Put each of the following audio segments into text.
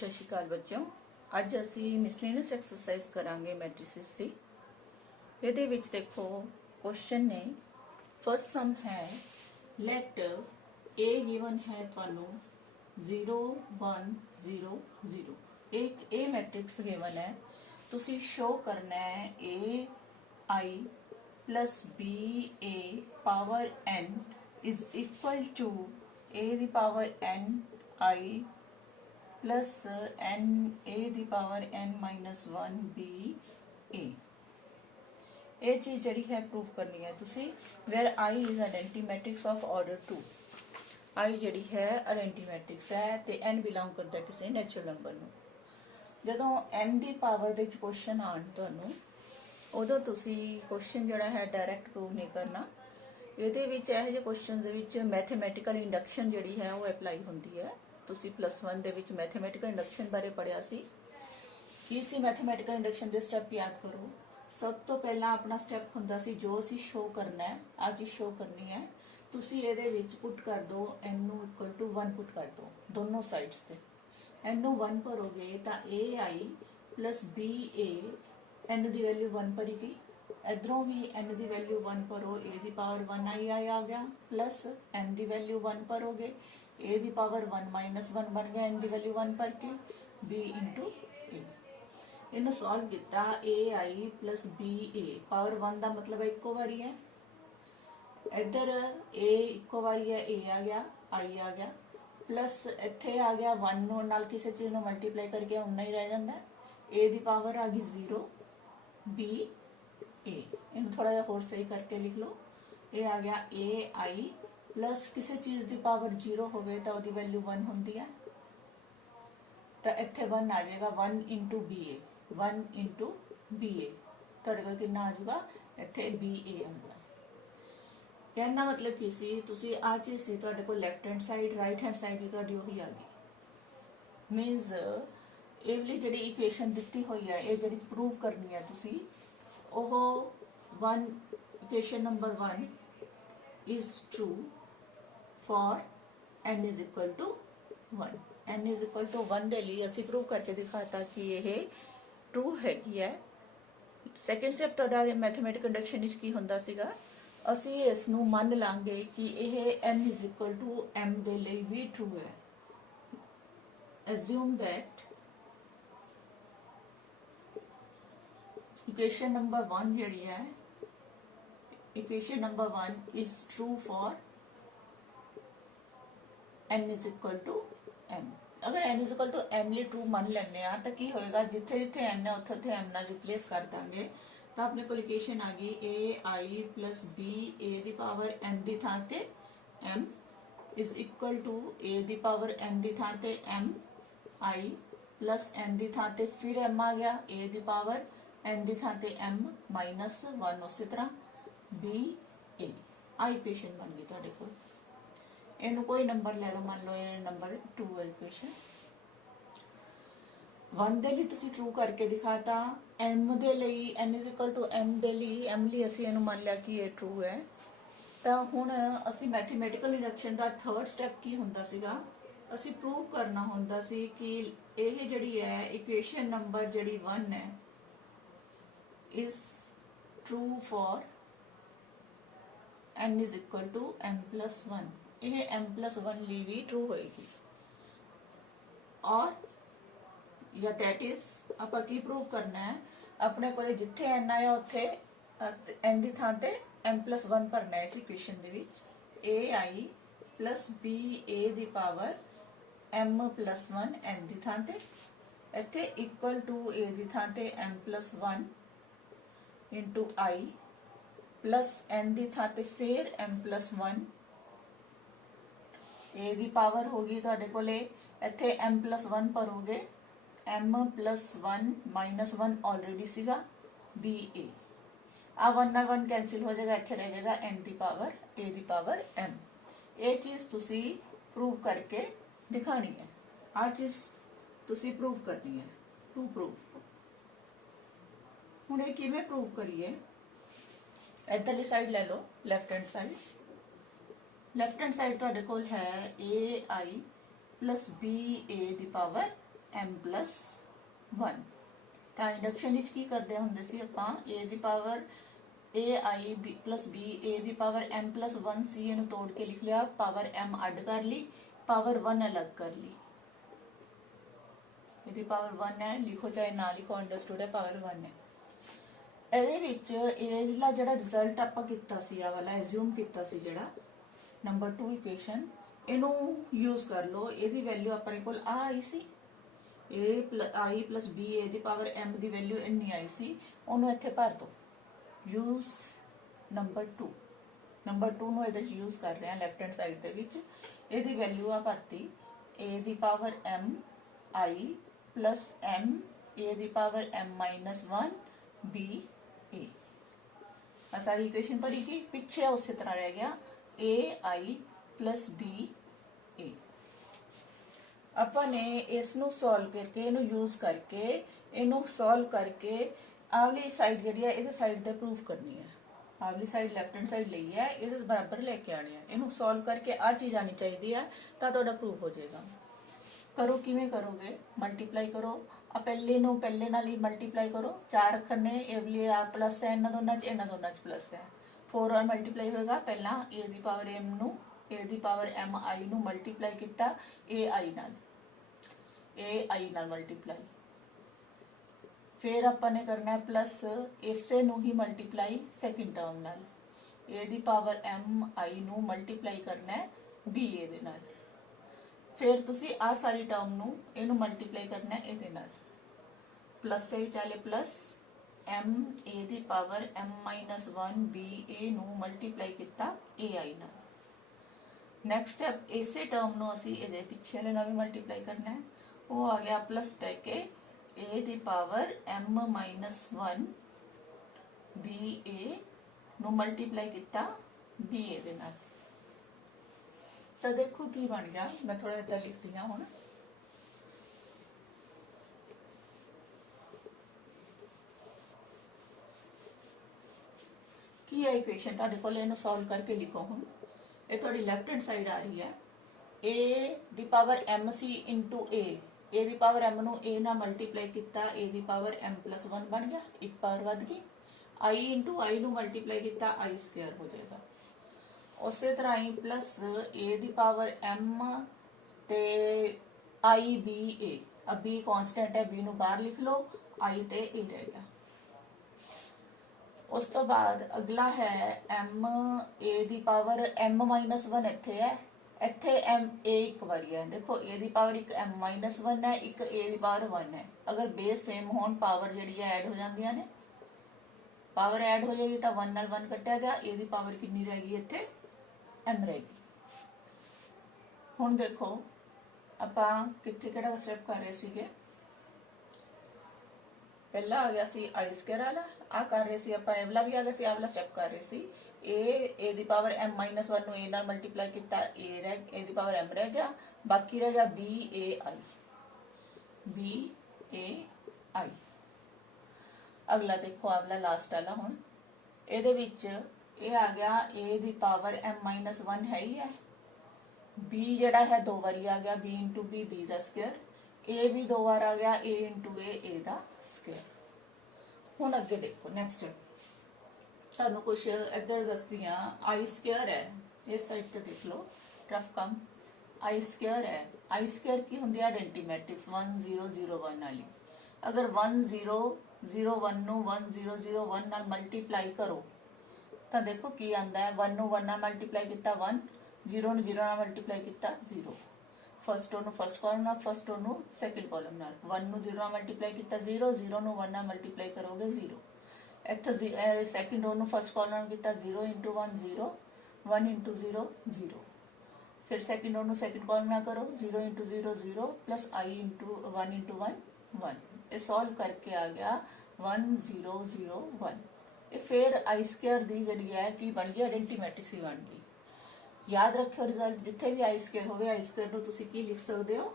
सत श्री अकाल बच्चों, अज असी मिसलेनियस एक्सरसाइज करांगे मैट्रिसेस की। ये देखो क्वेश्चन ने फर्स्ट सम है लेट ए गिवन है तुहानू 0 1 0 0। एक ए मैट्रिक्स गिवन है, तुसी शो करना है A I plus B A power N is equal to A दी power N I plus N A दी power N minus 1 B A. ये चीज जी है प्रूव करनी है तुसी। Where I is identity matrix of order 2। I जी है आइडेंटी मैट्रिक्स है तो एन बिलोंग करता है किसी नैचुरल नंबर में। जो एन दी पावर के क्वेश्चन आन तुहानू उदों तुसी क्वेश्चन जोड़ा है डायरैक्ट प्रूव नहीं करना। ये क्वेश्चन मैथेमैटिकल इंडक्शन जी है वो अप्लाई होंगी है। तुसी +1 दे विच मैथेमैटिकल इंडक्शन बारे पढ़िया सी। की सी मैथेमैटिकल इंडक्शन के स्टैप याद करो। सब तो पहला अपना स्टैप हुंदा सी जो असी शो करना है, आ चीज शो करनी है। तुसी इहदे विच पुट कर दो एन नू इक्वल टू 1 पुट कर दो दोनों साइड्स ते। एन नू 1 भरोगे तो ए I plus B A N की वैल्यू 1 भरेगी। इधरों भी एन की वैल्यू 1 भरो, ए की पावर 1 आई आ गया प्लस एन की वैल्यू 1 भरोगे ए दी पावर 1 माइनस 1 बन गया, एन की वैल्यू 1 भर के बी इंटू ए। इनू सॉल्व किया ए I plus B A power 1 का मतलब इको बारी है। इधर ए इको बारी है, ए आ गया आई आ गया प्लस इत्थे आ गया 1 नाल किसी चीज़ को मल्टीप्लाई करके उन्ना ही रह जाता है। ए दी पावर आ गई 0 बी ए। इन थोड़ा जा होर सही करके लिख लो। ये आ गया ए आई प्लस किसी चीज़ की पावर 0 होवे तो उसकी वैल्यू 1 होंगी है तो इत्थे 1 आ जाएगा 1 इंटू बी ए 1 इंटू बी ए। तुहाडे कोल कितना आ जाऊगा इत्थे बी ए आऊगा। कहना मतलब की सी तुसी आ चीज़ सी तुहाडे कोल left hand side right hand side भी तुहाडी उही आ गई। मीनस ये वाली जिहड़ी इक्वेशन दिती हुई है ये जिहड़ी प्रूव करनी है तुसी ओह 1 equation number 1 is true for n is equal to 1। n is equal to 1 दे लिए असी प्रूव करके दिखाता कि यह ट्रू हैगी है। सैकेंड स्टैप तुहाडा मैथमेटिकल इंडक्शन विच की हुंदा सीगा, असी इस नूं मान लांगे कि यह n is equal to m दे लिए भी ट्रू है। assume that इक्वेशन नंबर 1 जिहड़ी है equation number 1 is true for n is equal to m। अगर n is equal to m लिए ट्रू मान लेने तो की होएगा जिथे जिथे n है उत्थे उत्थे m नाल रिप्लेस कर देंगे तो अपने को इक्वेशन आ गई a आई प्लस बी ए दी पावर n दी थां ते m is equal to a दी पावर n दी थां ते m आई प्लस n दी थां ते फिर m आ गया a दी पावर n दी थां ते m माइनस 1 उसी तरह b a। आ इक्वेशन बन गई तुहाडे कोल। इनू कोई नंबर ले लो, मान लो ये नंबर 2 है इक्वेशन 1 दे लिए तुसी ट्रू करके दिखाता। m दे लिए n is equal to m दे लिए m लिए असी इनू मान लिया कि ये ट्रू है। तो हुण असी मैथमेटिकल इंडक्शन का थर्ड स्टैप की हुंदा सीगा, असी प्रूव करना हुंदा सी कि यह जिहड़ी है इक्वेशन नंबर जिहड़ी 1 है is true for n is equal to m plus 1। यह m प्लस 1 लिए भी ट्रू होएगी और या दैट इज आपां की प्रूव करना है अपने को जिथे n आया उत्थे n दी थां ते m प्लस 1 भरना है। इस equation they which a i plus b a दी पावर m प्लस 1 n दी थां ते इत्थे इक्वल टू a दी थां ते m प्लस 1 इंटू आई प्लस n दी थां ते फिर m प्लस 1 ए दी पावर होगी तुहाडे कोले इत्थे m plus 1 भरोगे m plus 1 minus 1 already सीगा बी ए। आ 1 नाल 1 कैंसिल हो जाएगा, इत्थे रह जाएगा n दी पावर a दी पावर m। ये चीज तुसी प्रूव करके दिखानी है। आ चीज तुसी प्रूव करनी है टू प्रूव। हुण ये किवें प्रूव करिए, इधरली साइड ले लो left hand side. Left hand side तुहाडे कोल है ए आई प्लस बी ए दी पावर m plus 1। ਤਾਂ ਇੰਡਕਸ਼ਨ ਵਿੱਚ ਕੀ ਕਰਦੇ ਹੁੰਦੇ ਸੀ ਆਪਾਂ a the power ai b plus b a the power m plus 1 c ਇਹਨੂੰ ਤੋੜ ਕੇ ਲਿਖ ਲਿਆ, ਪਾਵਰ m ਅੱਡ ਕਰ ਲਈ, ਪਾਵਰ 1 ਅਲੱਗ ਕਰ ਲਈ। ਇਹਦੀ ਪਾਵਰ 1 ਹੈ, ਲਿਖੋ ਚਾਹੇ ਨਾ ਲਿਖੋ, ਅੰਡਰਸਟੂਡ ਹੈ, ਪਾਵਰ 1 ਹੈ। ਇਹਦੇ ਵਿੱਚ ਇਹਦਾ ਜਿਹੜਾ ਰਿਜ਼ਲਟ ਆਪਾਂ ਕੀਤਾ ਸੀ ਆ ਵਾਲਾ ਐਜ਼ਿਊਮ ਕੀਤਾ ਸੀ ਜਿਹੜਾ ਨੰਬਰ 2 ਇਕੁਏਸ਼ਨ, ਇਹਨੂੰ ਯੂਜ਼ ਕਰ ਲਓ। ਇਹਦੀ ਵੈਲਿਊ ਆਪਣੇ ਕੋਲ ਆ ਆਈ ਸੀ, ai plus b a the power m the value ਇੰਨੀ ਆਈ ਸੀ, ਉਹਨੂੰ ਇੱਥੇ ਭਰ ਦੋ। ਯੂਜ਼ ਨੰਬਰ 2 ਨੂੰ ਇਹਦੇ ਚ ਯੂਜ਼ ਕਰ ਰਹੇ ਹਾਂ ਲੈਫਟ ਹੈਂਡ ਸਾਈਡ ਦੇ ਵਿੱਚ। ਇਹਦੀ ਵੈਲਿਊ ਆ ਭਰਤੀ a the power m i plus m a the power m minus 1 b a। ਆ ਸਾਰੀ ਇਕੁਏਸ਼ਨ ਭਰੀ ਗਈ, ਪਿੱਛੇ ਉਸੇ ਤਰ੍ਹਾਂ ਰਹਿ ਗਿਆ a i plus b a। ਆਪਾਂ ਨੇ ਇਸ ਨੂੰ ਸੋਲਵ ਕਰਕੇ ਇਹਨੂੰ ਯੂਜ਼ ਕਰਕੇ ਇਹਨੂੰ ਸੋਲਵ ਕਰਕੇ ਆਵਲੀ ਸਾਈਡ ਜਿਹੜੀ ਹੈ ਇਹਦੇ ਸਾਈਡ ਤੇ ਪ੍ਰੂਫ ਕਰਨੀ ਹੈ। ਆਵਲੀ ਸਾਈਡ ਲੈਫਟ ਹੈਂਡ ਸਾਈਡ ਲਈ ਹੈ, ਇਹਦੇ ਬਰਾਬਰ ਲੈ ਕੇ ਆਣੀ ਹੈ। ਇਹਨੂੰ ਸੋਲਵ ਕਰਕੇ ਆ ਚੀਜ਼ ਆਣੀ ਚਾਹੀਦੀ ਹੈ ਤਾਂ ਤੁਹਾਡਾ ਪ੍ਰੂਫ ਹੋ ਜਾਏਗਾ। ਕਰੋ, ਕਿਵੇਂ ਕਰੋਗੇ? ਮਲਟੀਪਲਾਈ ਕਰੋ। ਆ ਪਹਿਲੇ ਨੂੰ ਪਹਿਲੇ ਨਾਲ ਹੀ ਮਲਟੀਪਲਾਈ ਕਰੋ। 4 ਅੱਖਰ ਨੇ, ਇਹ ਲਈ ਆ ਪਲੱਸ ਹੈ, ਇਹਨਾਂ ਦੋਨਾਂ ਚ ਪਲੱਸ ਹੈ। 4 ਨਾਲ ਮਲਟੀਪਲਾਈ ਹੋਏਗਾ। ਪਹਿਲਾਂ a ਦੀ ਪਾਵਰ m ਨੂੰ a the power m i ਨੂੰ ਮਲਟੀਪਲਾਈ ਕੀਤਾ ai ਨਾਲ ਮਲਟੀਪਲਾਈ। फिर अपन ने करना है प्लस इसे नू ही मल्टीप्लाई सेकंड टर्म नाल a दी पावर m i नू मल्टीप्लाई करना है b a दे नाल। फिर तुसी आ सारी टर्म नू इनू मल्टीप्लाई करना है इहदे नाल। प्लस से विचाले प्लस m a दी power m minus 1 b a नू मल्टीप्लाई किया a i नाल। नैक्सट स्टैप इसे टर्म नू असी इहदे पिछे वाले नाल मल्टीप्लाई करना है। वो आ गया plus पैके a the power m minus 1 ba ਨੂੰ ਮਲਟੀਪਲਾਈ ਕੀਤਾ ba ਦੇ ਨਾਲ। ਤਾਂ ਦੇਖੋ ਕੀ ਬਣ ਗਿਆ, ਮੈਂ ਥੋੜਾ ਜਿਹਾ ਲਿਖਦੀ ਹਾਂ ਹੁਣ। ਕੀ ਹੈ ਇਕੁਏਸ਼ਨ ਤੁਹਾਡੇ ਕੋਲ, ਇਹਨੂੰ ਸੋਲਵ ਕਰਕੇ ਲਿਖੋ ਹੁਣ। ਇਹ ਤੁਹਾਡੀ ਲੈਫਟ ਹੈਂਡ ਸਾਈਡ ਆ ਰਹੀ ਹੈ a the power mc into a the power m ਨੂੰ a ਨਾਲ ਮਲਟੀਪਲਾਈ ਕੀਤਾ, a the power m plus 1 ਬਣ ਗਿਆ, ਇੱਕ ਪਾਵਰ ਵੱਧ ਗਈ। i into i ਨੂੰ ਮਲਟੀਪਲਾਈ ਕੀਤਾ i ਸਕੁਅਰ ਹੋ ਜਾਏਗਾ। ਉਸੇ ਤਰ੍ਹਾਂ ਹੀ plus a the power m ਤੇ i b a। अब b कांस्टेंट है, b ਨੂੰ ਬਾਹਰ ਲਿਖ ਲਓ, i ਤੇ a ਰਹਿ ਗਿਆ। ਉਸ ਤੋਂ ਬਾਅਦ ਅਗਲਾ ਹੈ m a the power m minus 1 ਇੱਥੇ ਹੈ, ਇੱਥੇ m a ਇੱਕ ਵਾਰੀ ਹੈ। ਦੇਖੋ a ਦੀ ਪਾਵਰ ਇੱਕ m minus 1 ਹੈ, ਇੱਕ a ਦੀ ਪਾਵਰ 1 ਹੈ। ਅਗਰ ਬੇਸ ਸੇਮ ਹੋਣ ਪਾਵਰ ਜਿਹੜੀ ਹੈ ਐਡ ਹੋ ਜਾਂਦੀਆਂ ਨੇ। ਪਾਵਰ ਐਡ ਹੋ ਜਾਏਗੀ ਤਾਂ 1 ਨਾਲ 1 ਕੱਟਿਆ ਗਿਆ, a ਦੀ ਪਾਵਰ ਕਿੰਨੀ ਰਹਿ ਗਈ ਇੱਥੇ m ਰਹਿ ਗਈ। ਹੁਣ ਦੇਖੋ ਆਪਾਂ ਕਿੱਥੇ ਕਿਹੜਾ ਸਟੈਪ ਕਰ ਰਹੇ ਸੀਗੇ। ਪਹਿਲਾ ਆ ਗਿਆ ਸੀ i ਸਕੁਅਰ ਵਾਲਾ, ਆ ਕਰ ਰਹੇ ਸੀ ਆਪਾਂ, ਇਹ ਵਾਲਾ ਵੀ ਆ ਗਿਆ ਸੀ, ਆ ਵਾਲਾ ਸਟੈਪ ਕਰ ਰਹੇ ਸੀ। a the power m minus 1 ਨੂੰ a ਨਾਲ ਮਲਟੀਪਲਾਈ ਕੀਤਾ, a ਦੀ ਪਾਵਰ m ਰਹਿ ਗਿਆ, ਬਾਕੀ ਰਹਿ ਗਿਆ b a i। ਅਗਲਾ ਦੇਖੋ ਆ ਵਾਲਾ ਲਾਸਟ ਵਾਲਾ। ਹੁਣ ਇਹਦੇ ਵਿੱਚ ਇਹ ਆ ਗਿਆ a the power m minus 1 ਹੈ ਹੀ ਹੈ, b ਜਿਹੜਾ ਹੈ 2 ਵਾਰੀ ਆ ਗਿਆ, b into b the square, a ਵੀ 2 ਵਾਰ ਆ ਗਿਆ, a into a the square. ਹੁਣ ਅੱਗੇ ਦੇਖੋ ਨੈਕਸਟ ਤੁਹਾਨੂੰ ਕੁਝ ਇੱਧਰ ਦੱਸਦੀਆਂ। i ਸਕੁਅਰ ਹੈ, ਇਸ ਸਾਈਡ ਤੇ ਦੇਖ ਲਓ ਰਫ ਕੰਮ। i ਸਕੁਅਰ ਹੈ, i ਸਕੁਅਰ ਕੀ ਹੁੰਦੀ ਹੈ? ਆਇਡੈਂਟੀ ਮੈਟ੍ਰਿਕਸ 1 0 0 1 ਵਾਲੀ। ਅਗਰ 1 0 0 1 ਨੂੰ 1 0 0 1 ਨਾਲ ਮਲਟੀਪਲਾਈ ਕਰੋ ਤਾਂ ਦੇਖੋ ਕੀ ਆਂਦਾ ਹੈ। 1 ਨੂੰ 1 ਨਾਲ ਮਲਟੀਪਲਾਈ ਕੀਤਾ 1, 0 ਨੂੰ 0 ਨਾਲ ਮਲਟੀਪਲਾਈ ਕੀਤਾ 0। फर्स्ट रो फर्स्ट कॉलम नाल, फर्स्ट रो सैकेंड कॉलम नाल। 1 ਨੂੰ 0 ਨਾਲ ਮਲਟੀਪਲਾਈ ਕੀਤਾ 0, 0 ਨੂੰ 1 ਨਾਲ ਮਲਟੀਪਲਾਈ ਕਰੋਗੇ 0। ਇੱਥੇ ਸੈਕਿੰਡ रो ਫਰਸਟ ਕॉलਮ ਨਾਲ ਕੀਤਾ 0 into 1 0, 1 into 0 0। ਫਿਰ ਸੈਕਿੰਡ रो ਸੈਕਿੰਡ ਕॉलम ਨਾਲ ਕਰੋ 0 into 0 0 plus i into 1 into 1 1। ਇਹ ਸੋਲਵ ਕਰਕੇ ਆ ਗਿਆ 1 0 0 1। ਇਹ ਫਿਰ i ਸਕੁਅਰ ਦੀ ਜਿਹੜੀ ਹੈ ਕੀ ਬਣ ਗਈ? ਆਇਡੈਂਟੀ ਮੈਟ੍ਰਿਕਸ ਹੀ ਬਣ ਗਈ। याद रखियो रिजल्ट जिथे भी आई स्क्वायर होवे, आई स्क्वायर ਨੂੰ ਤੁਸੀਂ ਕੀ ਲਿਖ ਸਕਦੇ ਹੋ?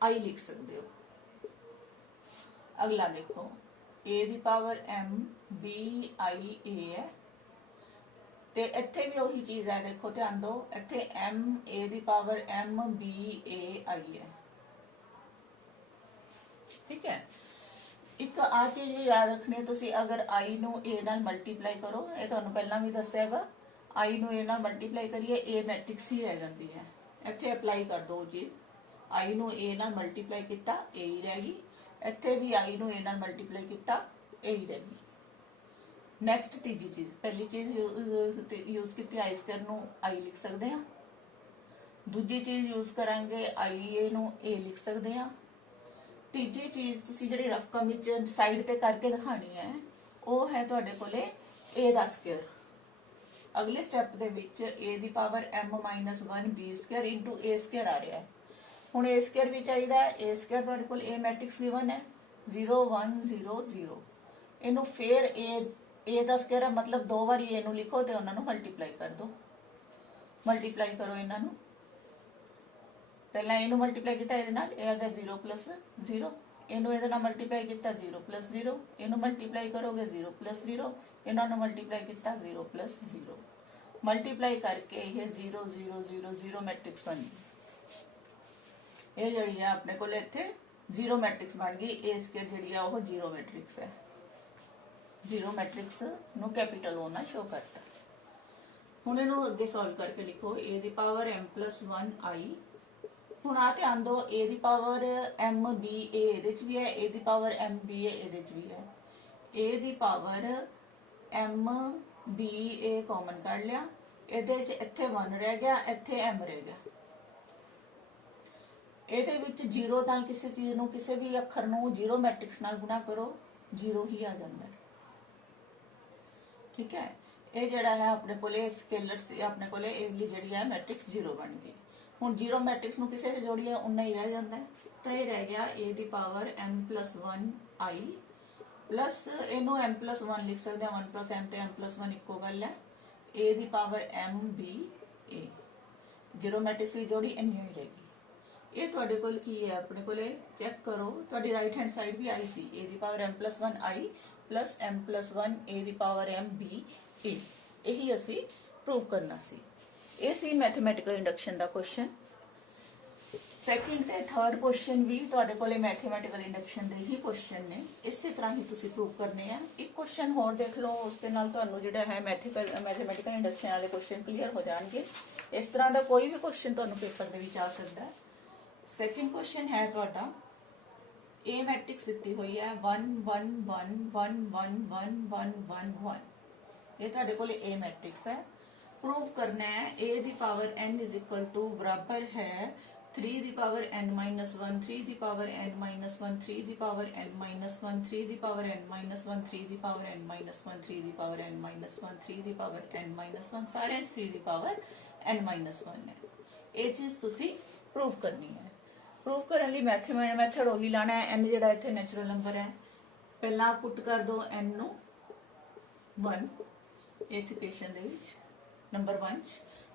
i ਲਿਖ ਸਕਦੇ ਹੋ। ਅਗਲਾ ਦੇਖੋ a the power m b i a ਹੈ ਤੇ ਇੱਥੇ ਵੀ ਉਹੀ ਚੀਜ਼ ਹੈ। ਦੇਖੋ ਧਿਆਨ ਦਿਓ, ਇੱਥੇ m a the power m b a i ਹੈ। ठीक है। एक आ चीज भी याद रखनी है तुसी, अगर आई नू ए नाल मल्टीप्लाई करो, ये तुहानू पहला भी दस्सिया हैगा, आई नू ए नाल मल्टीप्लाई करिए ए मैट्रिक्स ही रह जाती है। इत्थे अप्लाई कर दो चीज, आई नू ए नाल मल्टीप्लाई किया ए ही रह गई, इत्थे भी आई नू ए नाल मल्टीप्लाई किया ए ही रह गई। नैक्सट तीजी चीज, पहली चीज यूज की आई स्क्वायर नू आई लिख सकते हैं, दूजी चीज यूज करांगे आई ए नू ए लिख सकते हैं, तीजी चीज तुसी जिहड़ी रफ कम विच साइड ते करके दिखानी है वो है तुहाडे कोले ए दा स्क्वायर। अगले स्टैप दे विच ए दी power m minus 1 B square into A square आ रहा है। हुण ए स्क्वायर भी चाहिए, ए स्क्वायर तुहाडे कोल ए मैट्रिक्स गिवन है 0 1 0 0, इनू फिर ए दा स्क्वायर है, मतलब दो बार ए नू लिखो ते उन्हां नू मल्टीप्लाई कर दो, मल्टीप्लाई करो इन्हां नू, पहला इनू मल्टीप्लाई किया ये नाल, ये आ गया 0 प्लस 0, इनू ये नाल मल्टीप्लाई किया 0 प्लस 0, इनू मल्टीप्लाई करोगे 0 प्लस 0, इन्हां नू मल्टीप्लाई किया 0 प्लस 0, मल्टीप्लाई करके ये 0 0 0 0 मैट्रिक्स बन गई। ये जड़ी है अपने को इत्थे 0 मैट्रिक्स बन गई, ए स्क्वायर जड़ी है वो 0 मैट्रिक्स है, 0 मैट्रिक्स नू कैपिटल ओ नाल शो करता। हुण इनू अगे सॉल्व करके लिखो, ए दी पावर m प्लस 1 आई, हुण आ ध्यान दो ए दी पावर एम बी ए इहदे च भी है, ए दी पावर एम बी ए इहदे च भी है, ए दी power M B A common कर लिया, इहदे च इत्थे 1 रह गया, इत्थे एम रह गया, इहदे विच 0 तां किसी चीज नू किसी भी अखर नू 0 मैट्रिक्स नाल गुणा करो 0 ही आ जांदा है। ठीक है, ये जड़ा है अपने कोले स्केलर से अपने कोले ए वाली जड़ी है मैट्रिक्स 0 बन गई। हुण 0 मैट्रिक्स नू किसे से जोड़िए उन्ना ही रह जाता है, तो ये रह गया ए दी power m plus 1 I plus इनू m प्लस 1 लिख सकते हैं, 1 प्लस m ते m प्लस 1 इक्को गल है, ए दी power m B A, 0 matrix की जोड़ी इन्नी ही रहेगी। ये तुहाडे कोल की है अपने कोले चेक करो, तुहाडी राइट हैंड साइड भी आई सी, ए दी power m plus 1 I plus m plus 1 A दी पावर m बी ए, यही असी प्रूव करना सी। ये सी मैथमेटिकल इंडक्शन का क्वेश्चन। सैकेंड ते थर्ड क्वेश्चन भी तुहाडे कोले मैथमेटिकल इंडक्शन दे ही क्वेश्चन ने, इसी तरह ही तुसी प्रूव करने हैं। एक क्वेश्चन होर देख लो, उसके नाल तुहानू जिहड़ा है मैथमेटिकल इंडक्शन वाले क्वेश्चन क्लीयर हो जाएंगे। इस तरह का कोई भी क्वेश्चन तुहानू पेपर दे विच आ सकदा है। सैकेंड क्वेश्चन है तुहाडा ए मैट्रिक्स दित्ती हुई है 1 1 1 1 1 1 1 1 1, ये तुहाडे कोले ए मैट्रिक्स है। प्रूव करना है ए दी power n is equal to बराबर है 3 दी पावर n माइनस 1, 3 दी पावर n माइनस 1, 3 दी पावर n माइनस 1, 3 दी पावर n माइनस 1, 3 दी पावर n माइनस 1, 3 दी पावर n माइनस 1, 3 दी पावर n माइनस 1, सारे 3 दी पावर n माइनस 1 है। ये चीज तुसी प्रूव करनी है। प्रूव करने लिए मैथड वही लाना है, n जिहड़ा इत्थे नैचुरल नंबर है, पहला पुट कर दो n नू 1 इस इक्वेशन दे विच नंबर 1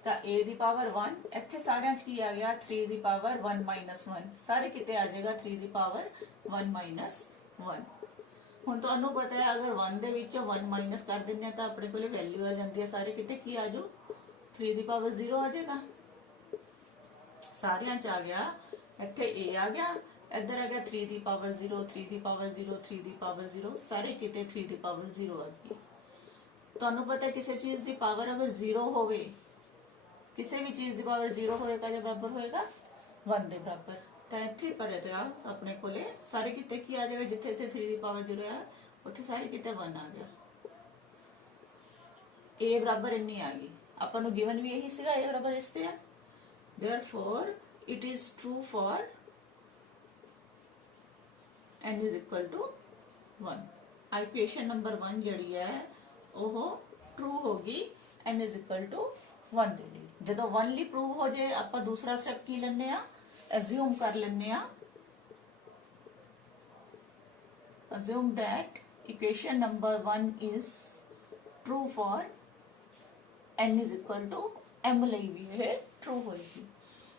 तो a दी पावर 1 इत्थे सारियां च की आ गया 3 दी पावर 1 माइनस 1, सारे किते आ जाएगा 3 दी पावर 1 माइनस 1। हुण तुहानू पता है अगर 1 दे विच 1 माइनस कर दिंदे तो अपने कोले वैल्यू आ जाती है, सारे किते की आ जाओ 3 दी पावर 0 आ जाएगा, सारियां च आ गया, इत्थे a आ गया, इधर आ गया 3 दी पावर 0, 3 दी पावर 0, 3 दी पावर 0, सारे किते 3 दी पावर 0 आ गई। तुहानू पता है किसी चीज की पावर अगर 0 होवे, किसी भी चीज की पावर 0 होएगा जे बराबर होएगा 1 दे बराबर, तो इत्थे पर अपने कोले सारे किते की आ जाएगा, जिथे इत्थे 3 दी पावर 0 है उत्थे सारे किते 1 आ गया, a बराबर इन्नी आ गई। आपां नू गिवन भी यही सीगा, a बराबर इस ते है, therefore it is true for n is equal to 1। Equation number 1 जड़ी है वो ट्रू होगी n इज इक्वल टू 1 दे लिए। जो 1 ली प्रूव हो जाए आप दूसरा स्टेप की लेने आ, एज्यूम कर लेने आ, assume that equation number 1 is true for n is equal to m ਲਈ ਵੀ ਇਹ true ਹੋਏਗੀ।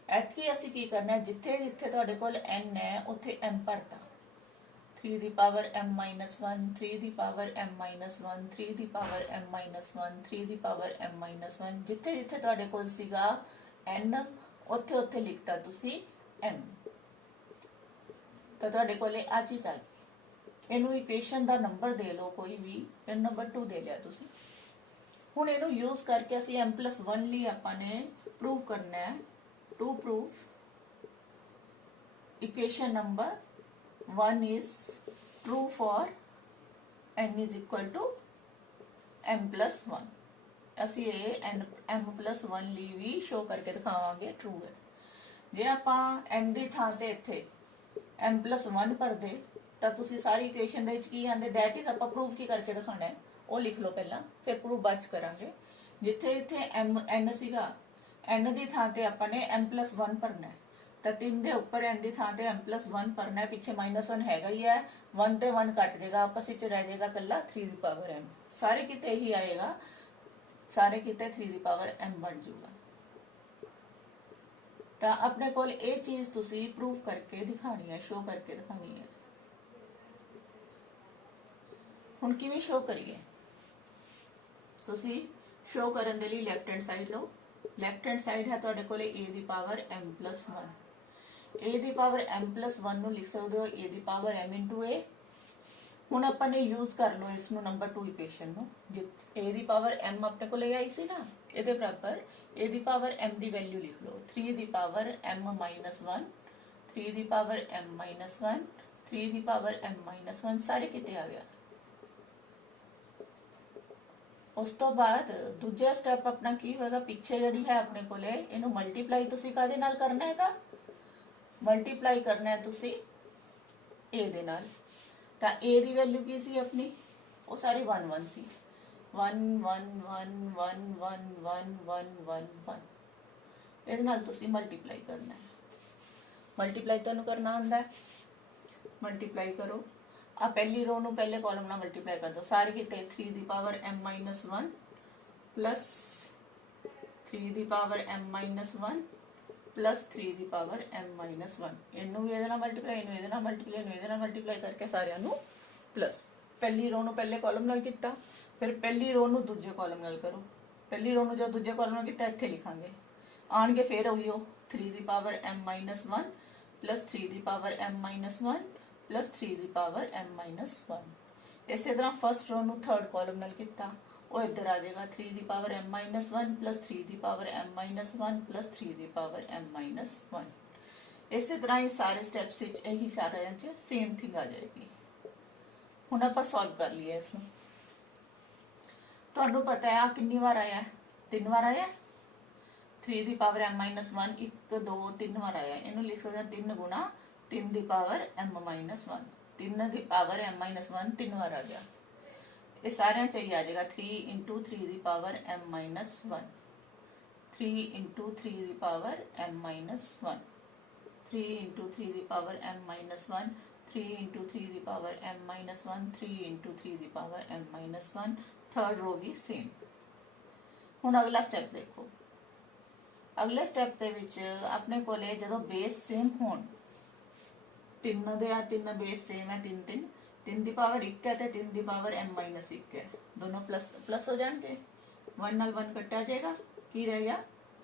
ਐਤਕੀ ਅਸੀਂ ਕੀ ਕਰਨਾ ਹੈ, ਜਿੱਥੇ ਜਿੱਥੇ ਤੁਹਾਡੇ ਕੋਲ n ਹੈ ਉੱਥੇ m ਭਰਤਾ, 3 ਦੀ ਪਾਵਰ m minus 1, 3 ਦੀ ਪਾਵਰ m minus 1, 3 ਦੀ ਪਾਵਰ m minus 1, 3 ਦੀ ਪਾਵਰ m minus 1, ਜਿੱਥੇ ਜਿੱਥੇ ਤੁਹਾਡੇ ਕੋਲ ਸੀਗਾ n ਉੱਥੇ ਉੱਥੇ ਲਿਖਤਾ ਤੁਸੀਂ m। ਤਾਂ ਤੁਹਾਡੇ ਕੋਲੇ ਆ ਚੀਜ਼ ਆ ਗਈ। ਇਹਨੂੰ ਇਕੁਏਸ਼ਨ ਦਾ ਨੰਬਰ ਦੇ ਲਓ ਕੋਈ ਵੀ, ਇਹਨੂੰ ਨੰਬਰ 2 ਦੇ ਲਿਆ ਤੁਸੀਂ। ਹੁਣ ਇਹਨੂੰ ਯੂਜ਼ ਕਰਕੇ ਅਸੀਂ m+1 ਲਈ ਆਪਾਂ ਨੇ ਪ੍ਰੂਵ ਕਰਨਾ ਹੈ। To prove equation number 1 is true for n is equal to m+1। ਅਸੀਂ ਇਹ m+1 ਲਈ ਵੀ ਸ਼ੋ ਕਰਕੇ ਦਿਖਾਵਾਂਗੇ ਟਰੂ ਹੈ। ਜੇ ਆਪਾਂ n ਦੀ ਥਾਂ ਤੇ ਇੱਥੇ m+1 ਭਰਦੇ ਤਾਂ ਤੁਸੀਂ ਸਾਰੀ ਇਕੁਏਸ਼ਨ ਦੇ ਵਿੱਚ ਕੀ ਆਂਦੇ, ਦੈਟ ਇਜ਼ ਆਪਾਂ ਪ੍ਰੂਵ ਕੀ ਕਰਕੇ ਦਿਖਾਣਾ ਹੈ ਉਹ ਲਿਖ ਲਓ ਪਹਿਲਾਂ, ਫਿਰ ਪ੍ਰੂਵ ਬਾਅਦ ਚ ਕਰਾਂਗੇ। ਜਿੱਥੇ ਇੱਥੇ n ਸੀਗਾ, n ਦੀ ਥਾਂ ਤੇ ਆਪਾਂ ਨੇ m+1 ਭਰਨਾ ਹੈ, ਤਾਂ 3 ਦੇ ਉੱਪਰ n ਦੀ ਥਾਂ ਤੇ m+1 ਭਰਨਾ ਹੈ। ਪਿੱਛੇ -1 ਹੈਗਾ ਹੀ ਹੈ, 1 ਤੇ 1 ਕੱਟ ਜਾਏਗਾ, ਆਪਸ ਵਿੱਚ ਰਹਿ ਜਾਏਗਾ ਕੱਲਾ 3 ਦੀ ਪਾਵਰ m। ਸਾਰੇ ਕਿਤੇ ਹੀ ਆਏਗਾ, ਸਾਰੇ ਕਿਤੇ 3 ਦੀ ਪਾਵਰ m ਬਣ ਜਾਊਗਾ। ਤਾਂ ਆਪਣੇ ਕੋਲ ਇਹ ਚੀਜ਼ ਤੁਸੀਂ ਪ੍ਰੂਵ ਕਰਕੇ ਦਿਖਾਣੀ ਹੈ, ਸ਼ੋ ਕਰਕੇ ਦਿਖਾਣੀ ਹੈ। ਹੁਣ ਕਿਵੇਂ ਸ਼ੋ ਕਰੀਏ? ਤੁਸੀਂ ਸ਼ੋ ਕਰਨ ਦੇ ਲਈ ਲੈਫਟ ਹੈਂਡ ਸਾਈਡ ਲਓ। ਲੈਫਟ ਹੈਂਡ ਸਾਈਡ ਹੈ ਤੁਹਾਡੇ ਕੋਲੇ a the power m+1। a the power m+1 ਨੂੰ ਲਿਖ ਸਕਦੇ ਹੋ a the power m into a। ਹੁਣ ਆਪਾਂ ਨੇ ਯੂਜ਼ ਕਰ ਲਓ ਇਸ ਨੂੰ ਨੰਬਰ 2 ਇਕੁਏਸ਼ਨ ਨੂੰ। ਜੇ a ਦੀ ਪਾਵਰ m ਆਪਣੇ ਕੋਲੇ ਆਈ ਸੀ ਨਾ, ਇਹਦੇ ਬਰਾਬਰ a the power m the value ਲਿਖ ਲਓ 3 ਦੀ ਪਾਵਰ m-1, 3 ਦੀ ਪਾਵਰ m-1, 3 ਦੀ ਪਾਵਰ m-1, ਸਾਰੇ ਕਿਤੇ ਆ ਗਿਆ। ਉਸ ਤੋਂ ਬਾਅਦ ਦੂਜਾ ਸਟੈਪ ਆਪਣਾ ਕੀ ਹੋਏਗਾ, ਪਿੱਛੇ ਜਿਹੜੀ ਹੈ ਆਪਣੇ ਕੋਲੇ ਇਹਨੂੰ ਮਲਟੀਪਲਾਈ ਤੁਸੀਂ ਕਾਹਦੇ ਨਾਲ ਕਰਨਾ ਹੈਗਾ, ਮਲਟੀਪਲਾਈ ਕਰਨਾ ਹੈ ਤੁਸੀਂ a ਦੇ ਨਾਲ। ਤਾਂ a ਦੀ ਵੈਲਿਊ ਕੀ ਸੀ ਆਪਣੀ, ਉਹ ਸਾਰੀ 1 1 ਸੀ, 1 1 1 1 1 1 1 1 1। ਇਹਦੇ ਨਾਲ ਤੁਸੀਂ ਮਲਟੀਪਲਾਈ ਕਰਨਾ ਹੈ। ਮਲਟੀਪਲਾਈ ਤੁਹਾਨੂੰ ਕਰਨਾ ਆਉਂਦਾ ਹੈ, ਮਲਟੀਪਲਾਈ ਕਰੋ। ਆ ਪਹਿਲੀ ਰੋ ਨੂੰ ਪਹਿਲੇ ਕਾਲਮ ਨਾਲ ਮਲਟੀਪਲਾਈ ਕਰ ਦੋ, ਸਾਰੇ ਕਿਤੇ 3 ਦੀ ਪਾਵਰ m-1 ਪਲੱਸ 3 ਦੀ ਪਾਵਰ m-1 ਪਲੱਸ 3 ਦੀ ਪਾਵਰ m-1। ਇਹਨੂੰ ਵੀ ਇਹਦੇ ਨਾਲ ਮਲਟੀਪਲਾਈ, ਇਹਨੂੰ ਇਹਦੇ ਨਾਲ ਮਲਟੀਪਲਾਈ, ਇਹਨੂੰ ਇਹਦੇ ਨਾਲ ਮਲਟੀਪਲਾਈ ਕਰਕੇ ਸਾਰਿਆਂ ਨੂੰ ਪਲੱਸ। ਪਹਿਲੀ ਰੋ ਨੂੰ ਪਹਿਲੇ ਕਾਲਮ ਨਾਲ ਕੀਤਾ, ਫਿਰ ਪਹਿਲੀ ਰੋ ਨੂੰ ਦੂਜੇ ਕਾਲਮ ਨਾਲ ਕਰੋ। ਪਹਿਲੀ ਰੋ ਨੂੰ ਜਦ ਦੂਜੇ ਕਾਲਮ ਨਾਲ ਕੀਤਾ ਇੱਥੇ ਲਿਖਾਂਗੇ, ਆਣਗੇ ਫਿਰ ਉਹੀਓ 3 ਦੀ ਪਾਵਰ m-1 ਪਲੱਸ 3 ਦੀ ਪਾਵਰ m-1 ਪਲੱਸ 3 ਦੀ ਪਾਵਰ m-1। ਇਸੇ ਤਰ੍ਹਾਂ ਫਸਟ ਰੋ ਨੂੰ ਥਰਡ ਕਾਲਮ ਨਾਲ ਕੀਤਾ, ਉਹ ਇੱਧਰ ਆ ਜਾਏਗਾ 3 ਦੀ ਪਾਵਰ m-1 ਪਲੱਸ 3 ਦੀ ਪਾਵਰ m-1 ਪਲੱਸ 3 ਦੀ ਪਾਵਰ m-1। ਇਸੇ ਤਰ੍ਹਾਂ ਹੀ ਸਾਰੇ ਸਟੈਪਸ ਵਿੱਚ ਇਹੀ ਸਾਰਿਆਂ 'ਚ ਸੇਮ ਥਿੰਗ ਆ ਜਾਏਗੀ। ਹੁਣ ਆਪਾਂ ਸੋਲਵ ਕਰ ਲਈਏ ਇਸ ਨੂੰ। ਤੁਹਾਨੂੰ ਪਤਾ ਹੈ ਕਿੰਨੀ ਵਾਰ ਆਇਆ, 3 ਵਾਰ ਆਇਆ। 3 ਦੀ ਪਾਵਰ m-1 1 2 3 ਵਾਰ ਆਇਆ। ਇਹਨੂੰ ਲਿਖ ਸਕਦੇ ਹਾਂ 3 ਗੁਣਾ 3 ਦੀ ਪਾਵਰ m-1। 3 ਦੀ ਪਾਵਰ m-1 3 ਵਾਰ ਆ ਗਿਆ। ਇਹ ਸਾਰਿਆਂ ਚ ਹੀ ਆ ਜਾਏਗਾ 3 into 3 ਦੀ ਪਾਵਰ m-1, 3 into 3 ਦੀ ਪਾਵਰ m-1, 3 into 3 ਦੀ ਪਾਵਰ m-1, 3 into 3 ਦੀ ਪਾਵਰ m-1, 3 into 3 ਦੀ ਪਾਵਰ m-1। ਥਰਡ ਰੋ ਵੀ ਸੇਮ। ਹੁਣ ਅਗਲਾ ਸਟੈਪ ਦੇਖੋ। ਅਗਲੇ ਸਟੈਪ ਦੇ ਵਿੱਚ ਆਪਣੇ ਕੋਲੇ ਜਦੋਂ ਬੇਸ ਸੇਮ ਹੋਣ, 3 ਦੇ ਆ 3 ਬੇਸ ਸੇਮ ਹੈ, 3 3 3 ਦੀ ਪਾਵਰ 1 ਹੈ ਤੇ 3 ਦੀ ਪਾਵਰ m-1 ਹੈ, ਦੋਨੋਂ ਪਲੱਸ ਪਲੱਸ ਹੋ ਜਾਣਗੇ। 1 ਨਾਲ 1 ਕੱਟਿਆ ਜਾਏਗਾ, ਕੀ ਰਹਿ ਗਿਆ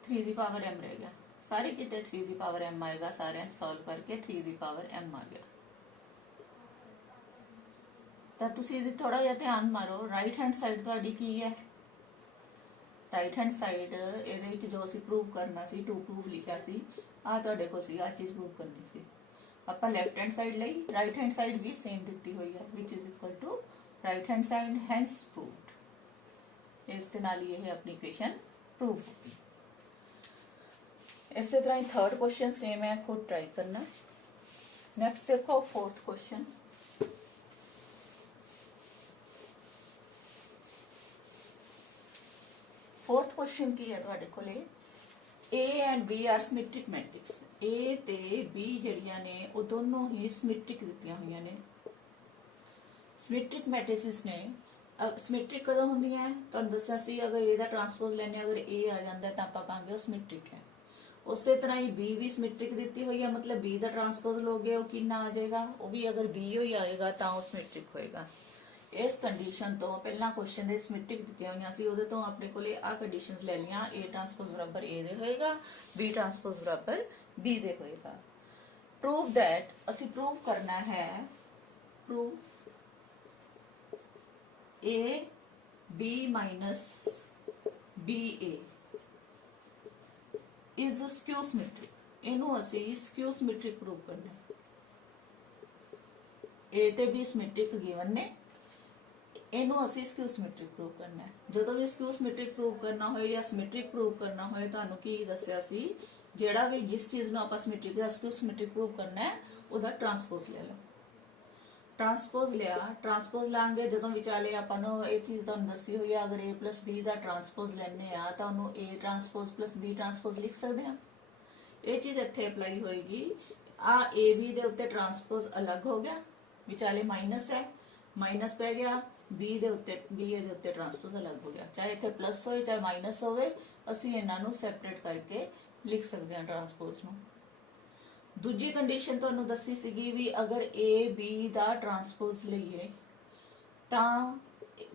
3 ਦੀ ਪਾਵਰ m ਰਹਿ ਗਿਆ। ਸਾਰੇ ਕਿਤੇ 3 ਦੀ ਪਾਵਰ m ਆਏਗਾ, ਸਾਰਿਆਂ ਸੋਲਵ ਕਰਕੇ 3 ਦੀ ਪਾਵਰ m ਆ ਗਿਆ। ਤਾਂ ਤੁਸੀਂ ਇਹਦੇ ਥੋੜਾ ਜਿਹਾ ਧਿਆਨ ਮਾਰੋ। ਰਾਈਟ ਹੈਂਡ ਸਾਈਡ ਤੁਹਾਡੀ ਕੀ ਹੈ, ਰਾਈਟ ਹੈਂਡ ਸਾਈਡ ਇਹਦੇ ਵਿੱਚ ਜੋ ਅਸੀਂ ਪ੍ਰੂਵ ਕਰਨਾ ਸੀ, ਟੂ ਪ੍ਰੂਵ ਲਿਖਿਆ ਸੀ, ਆ ਤੁਹਾਡੇ ਕੋਲ ਸੀ, ਆ ਚੀਜ਼ ਪ੍ਰੂਵ ਕਰਨੀ ਸੀ। ਆਪਾਂ ਲੈਫਟ ਹੈਂਡ ਸਾਈਡ ਲਈ ਰਾਈਟ ਹੈਂਡ ਸਾਈਡ ਵੀ ਸੇਮ ਦਿੱਤੀ ਹੋਈ ਹੈ, which is equal to right hand side, hence proved। ਇਸ ਦੇ ਨਾਲ ਹੀ ਇਹ ਆਪਣੀ ਇਕੁਏਸ਼ਨ ਪ੍ਰੂਵ ਹੋ ਗਈ। ਇਸੇ ਤਰ੍ਹਾਂ ਹੀ ਥਰਡ ਕੁਐਸਚਨ ਸੇਮ ਹੈ, ਖੁਦ ਟਰਾਈ ਕਰਨਾ। ਨੈਕਸਟ ਦੇਖੋ ਫੋਰਥ ਕੁਐਸਚਨ। फोर्थ क्वेश्चन की है तुहाडे कोले, A and B are symmetric matrix. A ते B जड़ियां ने वो दोनों ही सिमेट्रिक दित्तियां हुईयां ने। सिमेट्रिक मैट्रिसेस ने सिमेट्रिक कदों होंदियां है, तुहानूं दस्सिया सी अगर A दा ट्रांसपोज लैने अगर A आ जांदा तां आपां कहांगे वो सिमेट्रिक है। उसे तरह ही B भी सिमेट्रिक दित्ती हुई है, मतलब B दा ट्रांसपोज लोगे वो कितना आ जाएगा, वो भी अगर B ही आएगा तां वो सिमेट्रिक होएगा। इस कंडीशन तो पहला क्वेश्चन दे सिमेट्रिक दित्तियां हुईयां सी, उहदे तो अपने कोले आ कंडीशंस ले लियां, A ट्रांसपोज बराबर A दे होएगा, B ट्रांसपोज बराबर B दे होएगा। प्रूव दैट असी प्रूव करना है prove A B minus B A is skew symmetric. इनू असी स्क्यू सिमेट्रिक प्रूव करना है। ए ते बी सिमेट्रिक गिवन ने, इनू असी स्क्यू सिमेट्रिक प्रूव करना है। जो भी स्क्यू सिमेट्रिक प्रूव करना हो या सिमेट्रिक प्रूव करना हो, तुहानू की दस्सिया सी, जेड़ा भी जिस चीज नूं आपां सिमेट्रिक या स्क्यू सिमेट्रिक प्रूव करना है उहदा ट्रांसपोज ले लो। ट्रांसपोज लिया, ट्रांसपोज लांगे जो विचाले आपां नूं ये चीज तुहानू दसी हुई है, अगर ए प्लस बी का ट्रांसपोज लैने आ तां उहनूं A transpose plus B transpose लिख सकते हैं। ये चीज इत्थे अप्लाई होएगी। आ ए बी दे उत्ते ट्रांसपोज अलग हो गया, विचाले माइनस है, माइनस पै गया, बी दे उत्ते बी ए दे उत्ते ट्रांसपोज अलग हो गया। चाहे इत्थे प्लस होए चाहे माइनस होवे, असीं इन्हां नूं सैपरेट करके लिख सकते हैं ट्रांसपोज नूं। दूजी कंडीशन तुहानूं दसी सीगी भी अगर ए बी दा ट्रांसपोज लईए तां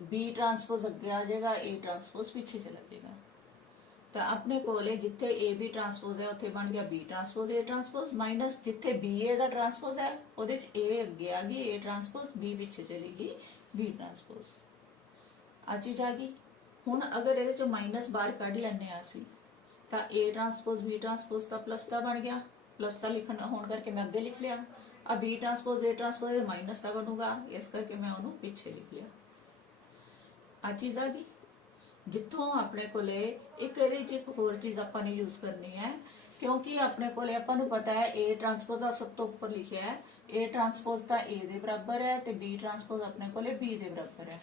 बी ट्रांसपोज अगे आ जाएगा, ए ट्रांसपोज पीछे चला जाएगा। तो अपने कोले जिथे ए बी ट्रांसपोज है उत्थे बन गया B transpose A transpose, minus जिथे बी ए का ट्रांसपोज है उहदे च ए अगे आ गई ए ट्रांसपोज, बी पीछे चली गई बी ट्रांसपोज। आ चीज आ गई। हुण अगर इहदे चों माइनस बाहर कढ लैने आ असीं तां ए ट्रांसपोज बी ट्रांसपोज का प्लस का बन गया, प्लस का लिखना होने करके मैं अगे लिख लिया। अब B transpose A transpose minus का बनूगा, इस करके मैं उन्होंने पीछे लिख लिया। आ चीज आ गई। जिथों अपने कोले एक एक होर चीज आपां ने यूज करनी है, क्योंकि अपने कोले आपां नूं पता है ए ट्रांसपोज आ सब तो उपर लिखिया है, ए ट्रांसपोज तां ए दे बराबर है ते बी ट्रांसपोज अपने कोले बी दे बराबर है।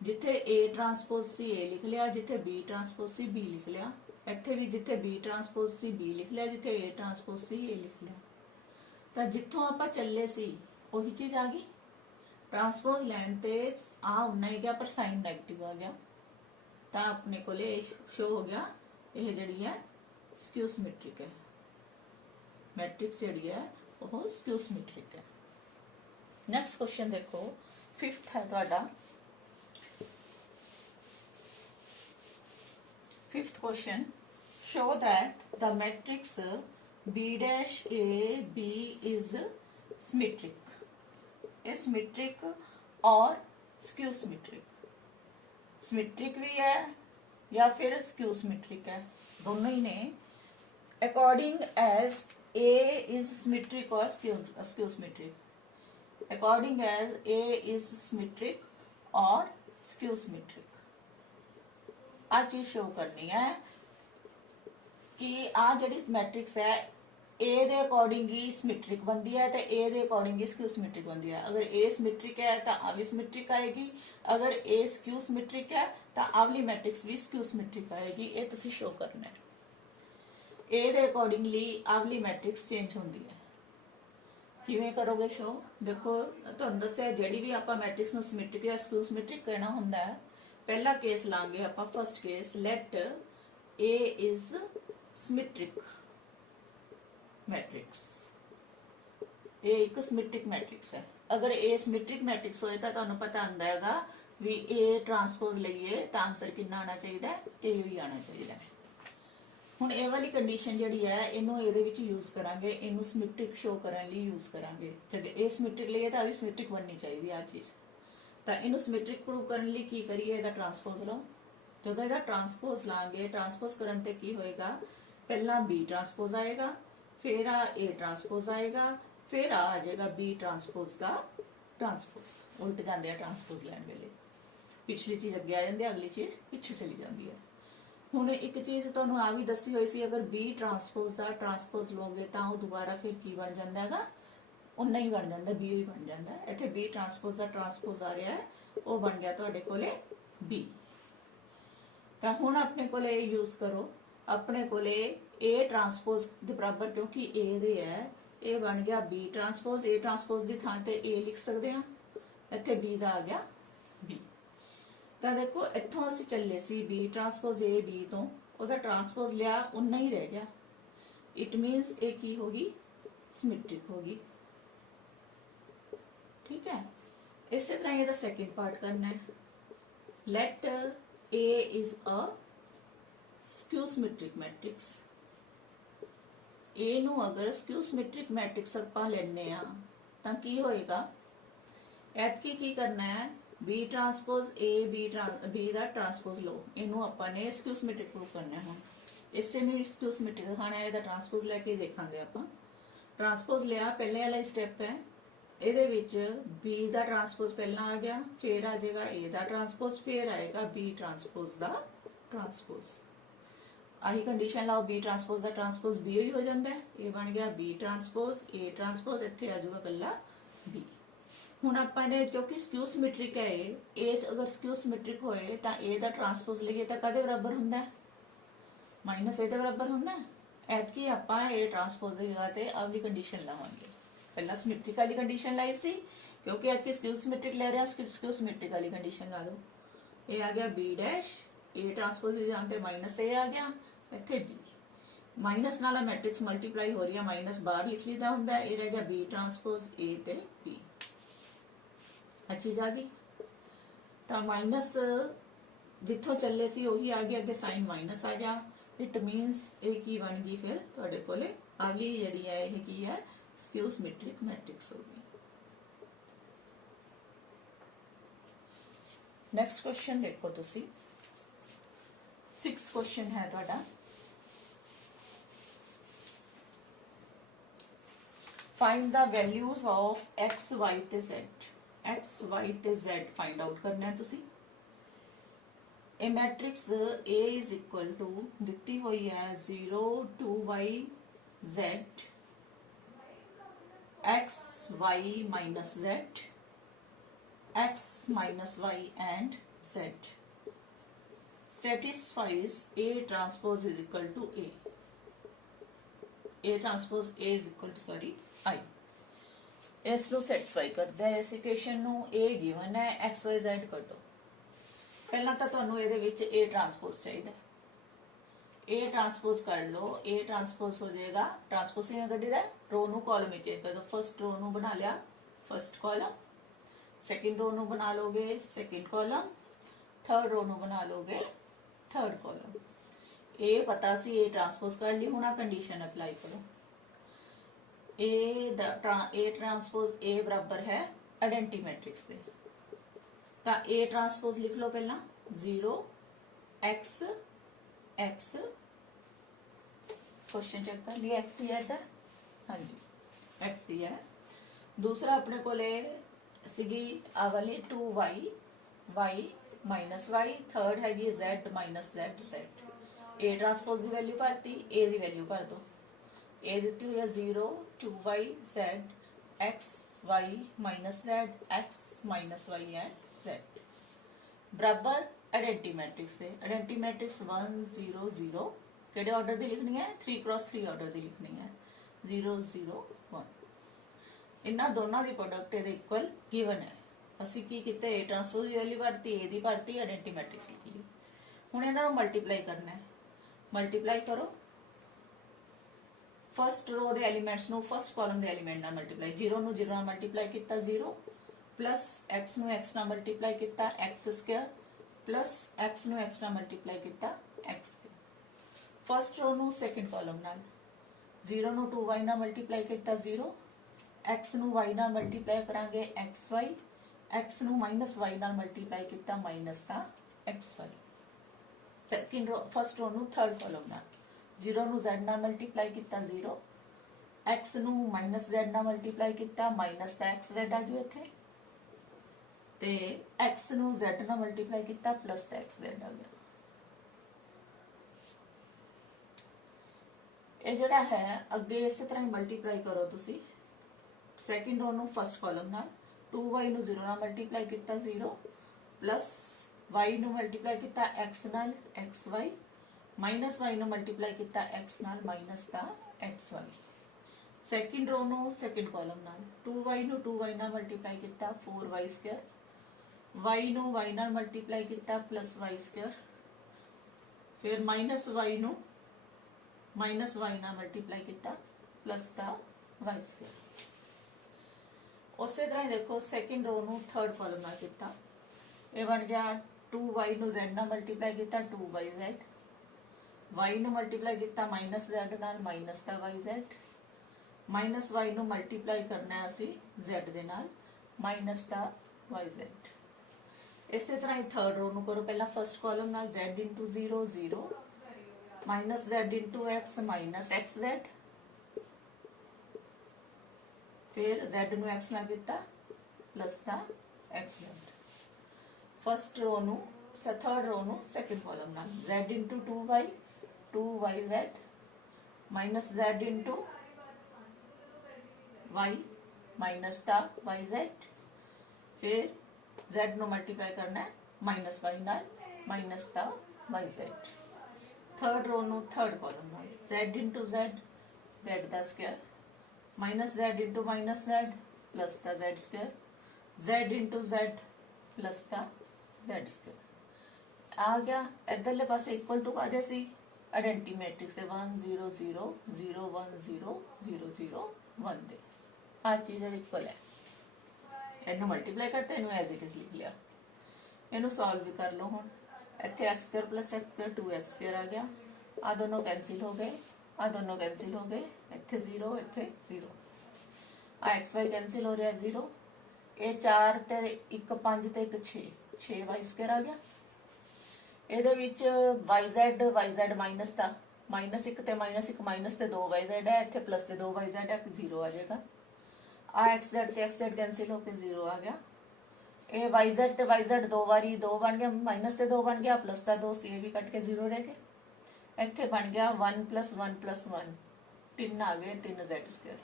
जिथे ए ट्रांसपोज सी ए लिख लिया, जिथे बी ट्रांसपोज सी बी लिख लिया। इत्थे भी जिथे बी ट्रांसपोज सी बी लिख लिया, जिथे ए ट्रांसपोज सी ए लिख लिया। तो जिथों आपां चले सी उही चीज आ गई। ट्रांसपोज लैन ते आ उन्ना ही गया पर साइन नैगेटिव आ गया, तो अपने को शो हो गया यह जी है स्क्यू सिमेट्रिक है। मैट्रिक्स जी है वह स्क्यू सिमेट्रिक है। नैक्सट क्वेश्चन देखो, फिफ्थ है तुहाडा। Fifth question, show that the matrix B dash A B is symmetric. ये सिमेट्रिक और स्क्यू सिमेट्रिक, सिमेट्रिक भी है या फिर स्क्यू सिमेट्रिक है, दोनों ही ने। According as A is symmetric और skew symmetric, according as A is symmetric और स्क्यू सिमेट्रिक। आ चीज शो करनी है कि आ जी मैट्रिक्स है ए दे अकॉर्डिंग ही सिमेट्रिक बनती है तो ए दे अकॉर्डिंग ही स्क्यू सिमेट्रिक बनती है। अगर ए सिमेट्रिक है तो आ भी सिमेट्रिक आएगी, अगर ए स्क्यू सिमेट्रिक है तो आवली मैट्रिक्स भी स्क्यू सिमेट्रिक आएगी। ये तुसी शो करना है। ए दे अकॉर्डिंगली आवली मैट्रिक्स चेंज होती है। किवें करोगे शो? देखो तुहानूं दस्सिया जिहड़ी भी आपां मैट्रिक्स नूं सिमेट्रिक या स्क्यू सिमेट्रिक कहना हुंदा है, पहला केस लांगे आपां first case, let A is symmetric matrix. ये एक सिमेट्रिक मैट्रिक्स है। अगर ए सिमेट्रिक मैट्रिक्स होए तो तुहानूं पता आंदा हैगा भी ए ट्रांसपोज लईए तो आंसर कितना आना चाहिए, ए भी आना चाहिए। हुण ए वाली कंडीशन जिहड़ी है इनू इहदे विच यूज करांगे, इनू सिमेट्रिक शो करन लई यूज करांगे। जद ए सिमेट्रिक लईए तो आ भी सिमेट्रिक बननी चाहिए आ चीज। तो इनू सिमेट्रिक प्रूव करन लई की करिए, इहदा ट्रांसपोज लो। जदों इहदा ट्रांसपोज लांगे, ट्रांसपोज करन ते की होएगा, पहला बी ट्रांसपोज आएगा, फिर आ ए ट्रांसपोज आएगा, फिर आ जाएगा बी ट्रांसपोज का ट्रांसपोज। उल्ट जाते हैं ट्रांसपोज लैन वेले, पिछली चीज अगे आ जाती है, अगली चीज पिछे चली जाती है। हुण एक चीज तुहानूं आ भी दसी हुई सी, अगर बी ट्रांसपोज का ट्रांसपोज लोगे तो दोबारा फिर की बन जाता है, उन्ना ही बन जाता, बी ही बन जाता है। इत्थे बी ट्रांसपोज का ट्रांसपोज आ रहा है, वो बन गया तुहाडे कोले बी। तो हुण अपने कोले यूज करो, अपने कोले ए ट्रांसपोज के बराबर क्योंकि ए दे है, ए बन गया बी ट्रांसपोज। ए ट्रांसपोज की थां ते ए लिख सकते हैं, इत्थे बी दा आ गया बी। तो देखो इत्थों असीं चले सी बी ट्रांसपोज ए बी तो उहदा ट्रांसपोज लिया, उन्ना ही रह गया। इट मीनस ए की होगी, सिमेट्रिक होगी। ठीक है। इसी तरह ये सेकंड पार्ट करना है। Let A is a skew symmetric matrix. A नू अगर स्क्यू सिमेट्रिक मैट्रिक्स आपां लैने आ तां की होएगा, एतकी की करना है, बी ट्रांसपोज ए बी दा ट्रांसपोज लो, इनू आपां ने स्क्यू सिमेट्रिक प्रूव करना है। हुण इसे नू स्क्यू सिमेट्रिक दिखाना है, इहदा ट्रांसपोज लैके देखांगे आपां। ट्रांसपोज लिया, पहले वाला स्टैप है, ਇਹਦੇ ਵਿੱਚ B ਦਾ ट्रांसपोज पहला आ गया, फिर आ जाएगा A ਦਾ ट्रांसपोज, फिर आएगा B ट्रांसपोज ਦਾ ट्रांसपोज। आही कंडीशन लाओ, B ट्रांसपोज ਦਾ ट्रांसपोज B ही हो जाता है, ये बन गया B ट्रांसपोज A ट्रांसपोज, इत्थे आ जाऊगा पहला B। हुण आपां ने क्योंकि स्क्यू सिमेट्रिक है A अगर स्क्यू सिमेट्रिक होए तां A ਦਾ ट्रांसपोज लईए तां कदे बराबर हुंदा है, माइनस A ਦੇ बराबर हुंदा है। ऐतकी आपां A ट्रांसपोज ਦੀ जगह ते अगली कंडीशन लावांगे। पहला सिमेट्रिक वाली कंडीशन लाई सी, क्योंकि आज स्क्यू सिमेट्रिक ले रहे हैं, स्क्यू सिमेट्रिक वाली कंडीशन ला दो। ये आ गया B डैश, A ट्रांसपोज जानते माइनस A आ गया, इत्थे B माइनस नाला मैट्रिक्स मल्टीप्लाई हो रही है, माइनस बाहर लिख लीदा हुंदा है, ये रह गया B ट्रांसपोज A ते B। अच्छी चीज आ गई, तो माइनस जिथों चले सी उही आ गया, अगे साइन माइनस आ गया, इट मीनस ये की बन गई फिर तुहाडे कोले अगली जिहड़ी है ये की है, स्क्यू सिमेट्रिक मैट्रिक्स होगी। नेक्स्ट क्वेश्चन देखो तुसी, 6 क्वेश्चन है तुहाडा। Find the values of x y ते z, x y ते z फाइंड आउट करना है तुसी। A matrix A is equal to दिती हुई है 0 2 y z x y minus z, x minus y and z satisfies A transpose is equal to A. A transpose A is equal to sorry I. इस no satisfy करता है, इस equation no A given है, x y z कटो। पहला तो तुहानू इहदे विच A ट्रांसपोज चाहिए, A ट्रांसपोज कर लो, A ट्रांसपोज हो जाएगा, ट्रांसपोज किवें कढीदा, रो नू कॉलम में चेंज कर दो। फर्स्ट रो नू बना लिया फर्स्ट कॉलम, सेकंड रो नू बना लोगे सेकंड कॉलम, थर्ड रो नू बना लोगे थर्ड कॉलम। A पता सी A ट्रांसपोज कर ली, हुण आ कंडीशन अप्लाई करो। A ट्रांसपोज A बराबर है आइडेंटिटी मैट्रिक्स दे, तो A ट्रांसपोज लिख लो पहला 0 x x, क्वेश्चन चेक कर लिया, x ही है इधर, हाँ जी x ही है। दूसरा अपने को सीगी आ वाली 2y y minus y, third हैगी z minus z z। A transpose की वैल्यू भरती, A की वैल्यू भर दो। A दी हुई है 0 2y z x y minus z x minus y and z बराबर आइडेंटिटी मैट्रिक्स से। आइडेंटिटी मैट्रिक्स 1 0 0 केड़े ऑर्डर दी लिखनी है, 3x3 ऑर्डर दी लिखनी है, 0 0 1। इन्हां दोनों की प्रोडक्ट इहदे इक्वल गिवन है। असीं की कीता, A ट्रांसपोज की वैल्यू भरती, A दी भरती, आइडेंटिटी मैट्रिक्स लिख ली। हुण इन्हां नूं मल्टीप्लाई करना है, मल्टीप्लाई करो। फर्स्ट रो दे एलीमेंट्स नूं फर्स्ट कॉलम दे एलीमेंट नाल मल्टीप्लाई, 0 नूं 0 नाल मल्टीप्लाई कीता 0, प्लस x नूं x नाल मल्टीप्लाई कीता x स्क्वायर, प्लस x नूं x नाल मल्टीप्लाई कीता x स्क्वायर। फर्स्ट रो नूं सेकंड कॉलम नाल 0 नूं 2y नाल मल्टीप्लाई कीता 0, x नूं y नाल मल्टीप्लाई करांगे xy, x नूं माइनस y नाल मल्टीप्लाई कीता माइनस दा xy। Second row first row नूं थर्ड कॉलम नाल 0 नूं z नाल मल्टीप्लाई किया 0, x नूं माइनस z नाल मल्टीप्लाई किया माइनस दा x z आ जाओ इत्थे, ते x नूं z नाल मल्टीप्लाई किया प्लस दा x z आ गया। ये जिहड़ा है अगे इस तरह ही मल्टीप्लाई करो तुसी। सेकंड रो नूं फर्स्ट कॉलम नाल 2y नूं 0 नाल मल्टीप्लाई किया 0, प्लस y नूं मल्टीप्लाई किया x नाल xy, माइनस y नूं मल्टीप्लाई किया x नाल माइनस दा xy। सेकंड रो नूं सेकंड कॉलम नाल 2y नूं 2y नाल मल्टीप्लाई किया 4y स्क्वायर, y नूं y नाल मल्टीप्लाई किया प्लस y स्क्वायर, फिर माइनस y नूं माइनस y नाल मल्टीप्लाई किया प्लस दा y स्क्वायर। उस तरह ही देखो सेकंड रो नूं थर्ड कॉलम नाल किया, ये बन गया 2y नूं z नाल मल्टीप्लाई किया 2yz, y ਨੂੰ ਮਲਟੀਪਲਾਈ ਕੀਤਾ ਮਾਈਨਸ z ਨਾਲ, ਮਾਈਨਸ ਦਾ yz, ਮਾਈਨਸ y ਨੂੰ ਮਲਟੀਪਲਾਈ ਕਰਨਾ ਅਸੀਂ z ਦੇ ਨਾਲ, ਮਾਈਨਸ ਦਾ yz। ਇਸੇ ਤਰ੍ਹਾਂ ਹੀ ਥਰਡ ਰੋ ਨੂੰ ਕਰੋ, ਪਹਿਲਾਂ ਫਸਟ ਕਾਲਮ ਨਾਲ z into 0 0, minus z into x minus xz, ਫਿਰ z ਨੂੰ x ਨਾਲ ਕੀਤਾ ਪਲੱਸ ਦਾ xz। ਫਸਟ ਰੋ ਨੂੰ ਥਰਡ ਰੋ ਨੂੰ ਸੈਕੰਡ ਕਾਲਮ ਨਾਲ z into 2y 2yz minus z into y minus का yz, फिर z नो मल्टीप्लाई करना है माइनस y नाल, माइनस का yz। थर्ड रो नो थर्ड कॉलम नाल z into z, z का square, minus z into minus z plus का z square, z into z plus का z स्क्वायर आ गया। इधरले पासे इक्वल टू आ जैसी आइडेंटिटी मैट्रिक्स है 1 0 0 0 1 0 0 0 1 दे आ चीज इक्वल है, इनू मल्टीप्लाई करते इनू एज इट इज लिख लिया। इनू सॉल्व भी कर लो हुण, इत्थे x square plus x square 2x square आ गया, आ दोनों कैंसिल हो गए, आ दोनों कैंसिल हो गए, इत्थे 0 इत्थे 0, आ xy कैंसिल हो रहा 0, ये 4 ते 1 5 ते 1 6 6y स्क्वायर आ गया। ਇਹਦੇ ਵਿੱਚ yz ਮਾਈਨਸ ਦਾ ਮਾਈਨਸ 1 ਤੇ ਮਾਈਨਸ 1 ਮਾਈਨਸ ਤੇ 2yz ਹੈ, ਇੱਥੇ ਪਲੱਸ ਤੇ 2yz ਹੈ, 0 ਆ ਜਾਏਗਾ। ਆ xz ਤੇ xz कैंसिल होके 0 आ गया। ਇਹ yz ਤੇ yz दो बारी 2 बन गया, माइनस से 2 बन गया, प्लस का 2 से भी कट के 0 रह गए। ਇੱਥੇ बन गया 1 + 1 + 1 3 आ गए, 3z स्क्वायर,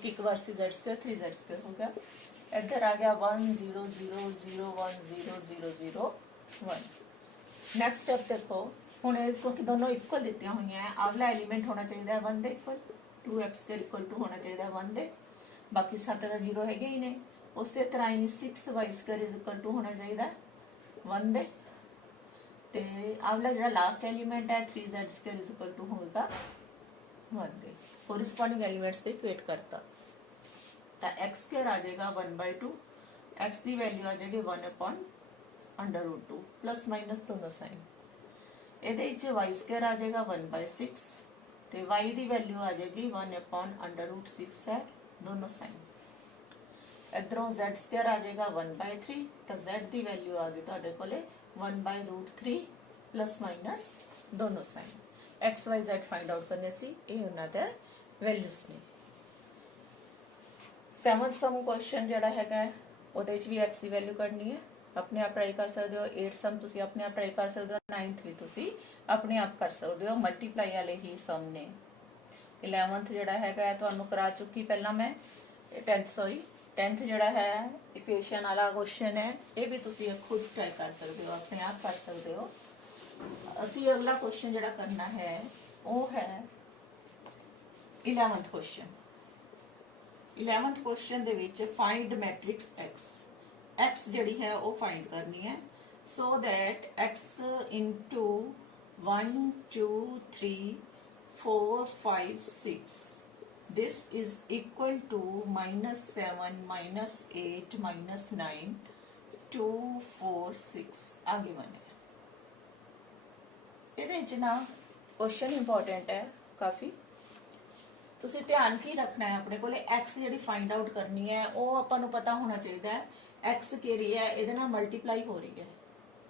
एक बार से z स्क्वायर 3z स्क्वायर हो गया। इधर आ गया 1 0 0 0 1 0 0 0 1। नेक्स्ट स्टेप देखो हुण, क्योंकि दोनों इक्वल दित्तियां हुई हैं, अगला एलीमेंट होना चाहिए 1 दे इक्वल, 2x² इक्वल टू होना चाहिए 1 दे, बाकी 7 का 0 है ही नहीं। उस तरह ही 6y² इक्वल टू होना चाहिए 1 दे, ते अगला जो लास्ट एलीमेंट है 3z² इक्वल टू होगा 1 दे। कोरिस्पोंडिंग एलीमेंट्स से इक्वेट करता तो x² आ जाएगा 1/2, x की वैल्यू आ जाएगी 1/√2 प्लस माइनस दोनों साइन। ये y² आ जाएगा 1/6 ते y की वैल्यू आ जाएगी 1/√6 है, दोनों साइन। इधरों z² आ जाएगा 1/3 तो z की वैल्यू आ गई तुहाडे कोले 1/√3 प्लस माइनस दोनों sign. x y z find out करने सी, ये उन्हां दे वैल्यूज ने। 7th सम क्वेश्चन जिहड़ा हैगा ਉਹਦੇ ਵਿੱਚ भी x की वैल्यू कढनी है, अपने आप ट्राई कर सकते हो। 8th सम तुसी अपने आप ट्राई कर सकते हो, 9th भी तुसी अपने आप कर सकते हो, मल्टीप्लाई वाले ही सम ने। 11th जिहड़ा हैगा तुहानू करा चुकी पहला मैं, 10th जिहड़ा है इक्वेशन वाला क्वेश्चन है, ये भी तुसी खुद ट्राई कर सकते हो, अपने आप कर सकते हो। असी अगला क्वेश्चन जिहड़ा करना है वो है 11th क्वेश्चन। 11th क्वेश्चन दे विच फाइंड मैट्रिक्स x जिहड़ी है वो फाइंड करनी है, so that x into 1 2 3 4 5 6 this is equal to -7 -8 -9 2 4 6 आगे बने। ਇਹਦੇ ਵਿੱਚ ਨਾ क्वेश्चन इंपॉर्टेंट है काफ़ी, ਤੁਸੀਂ ਧਿਆਨ ਕੀ ਰੱਖਣਾ ਹੈ ਆਪਣੇ ਕੋਲੇ x ਜਿਹੜੀ ਫਾਈਂਡ ਆਊਟ ਕਰਨੀ ਹੈ ਉਹ ਆਪਾਂ ਨੂੰ ਪਤਾ ਹੋਣਾ ਚਾਹੀਦਾ ਹੈ x ਕਿਹੜੀ ਹੈ, ਇਹਦੇ ਨਾਲ ਮਲਟੀਪਲਾਈ ਹੋ ਰਹੀ ਹੈ।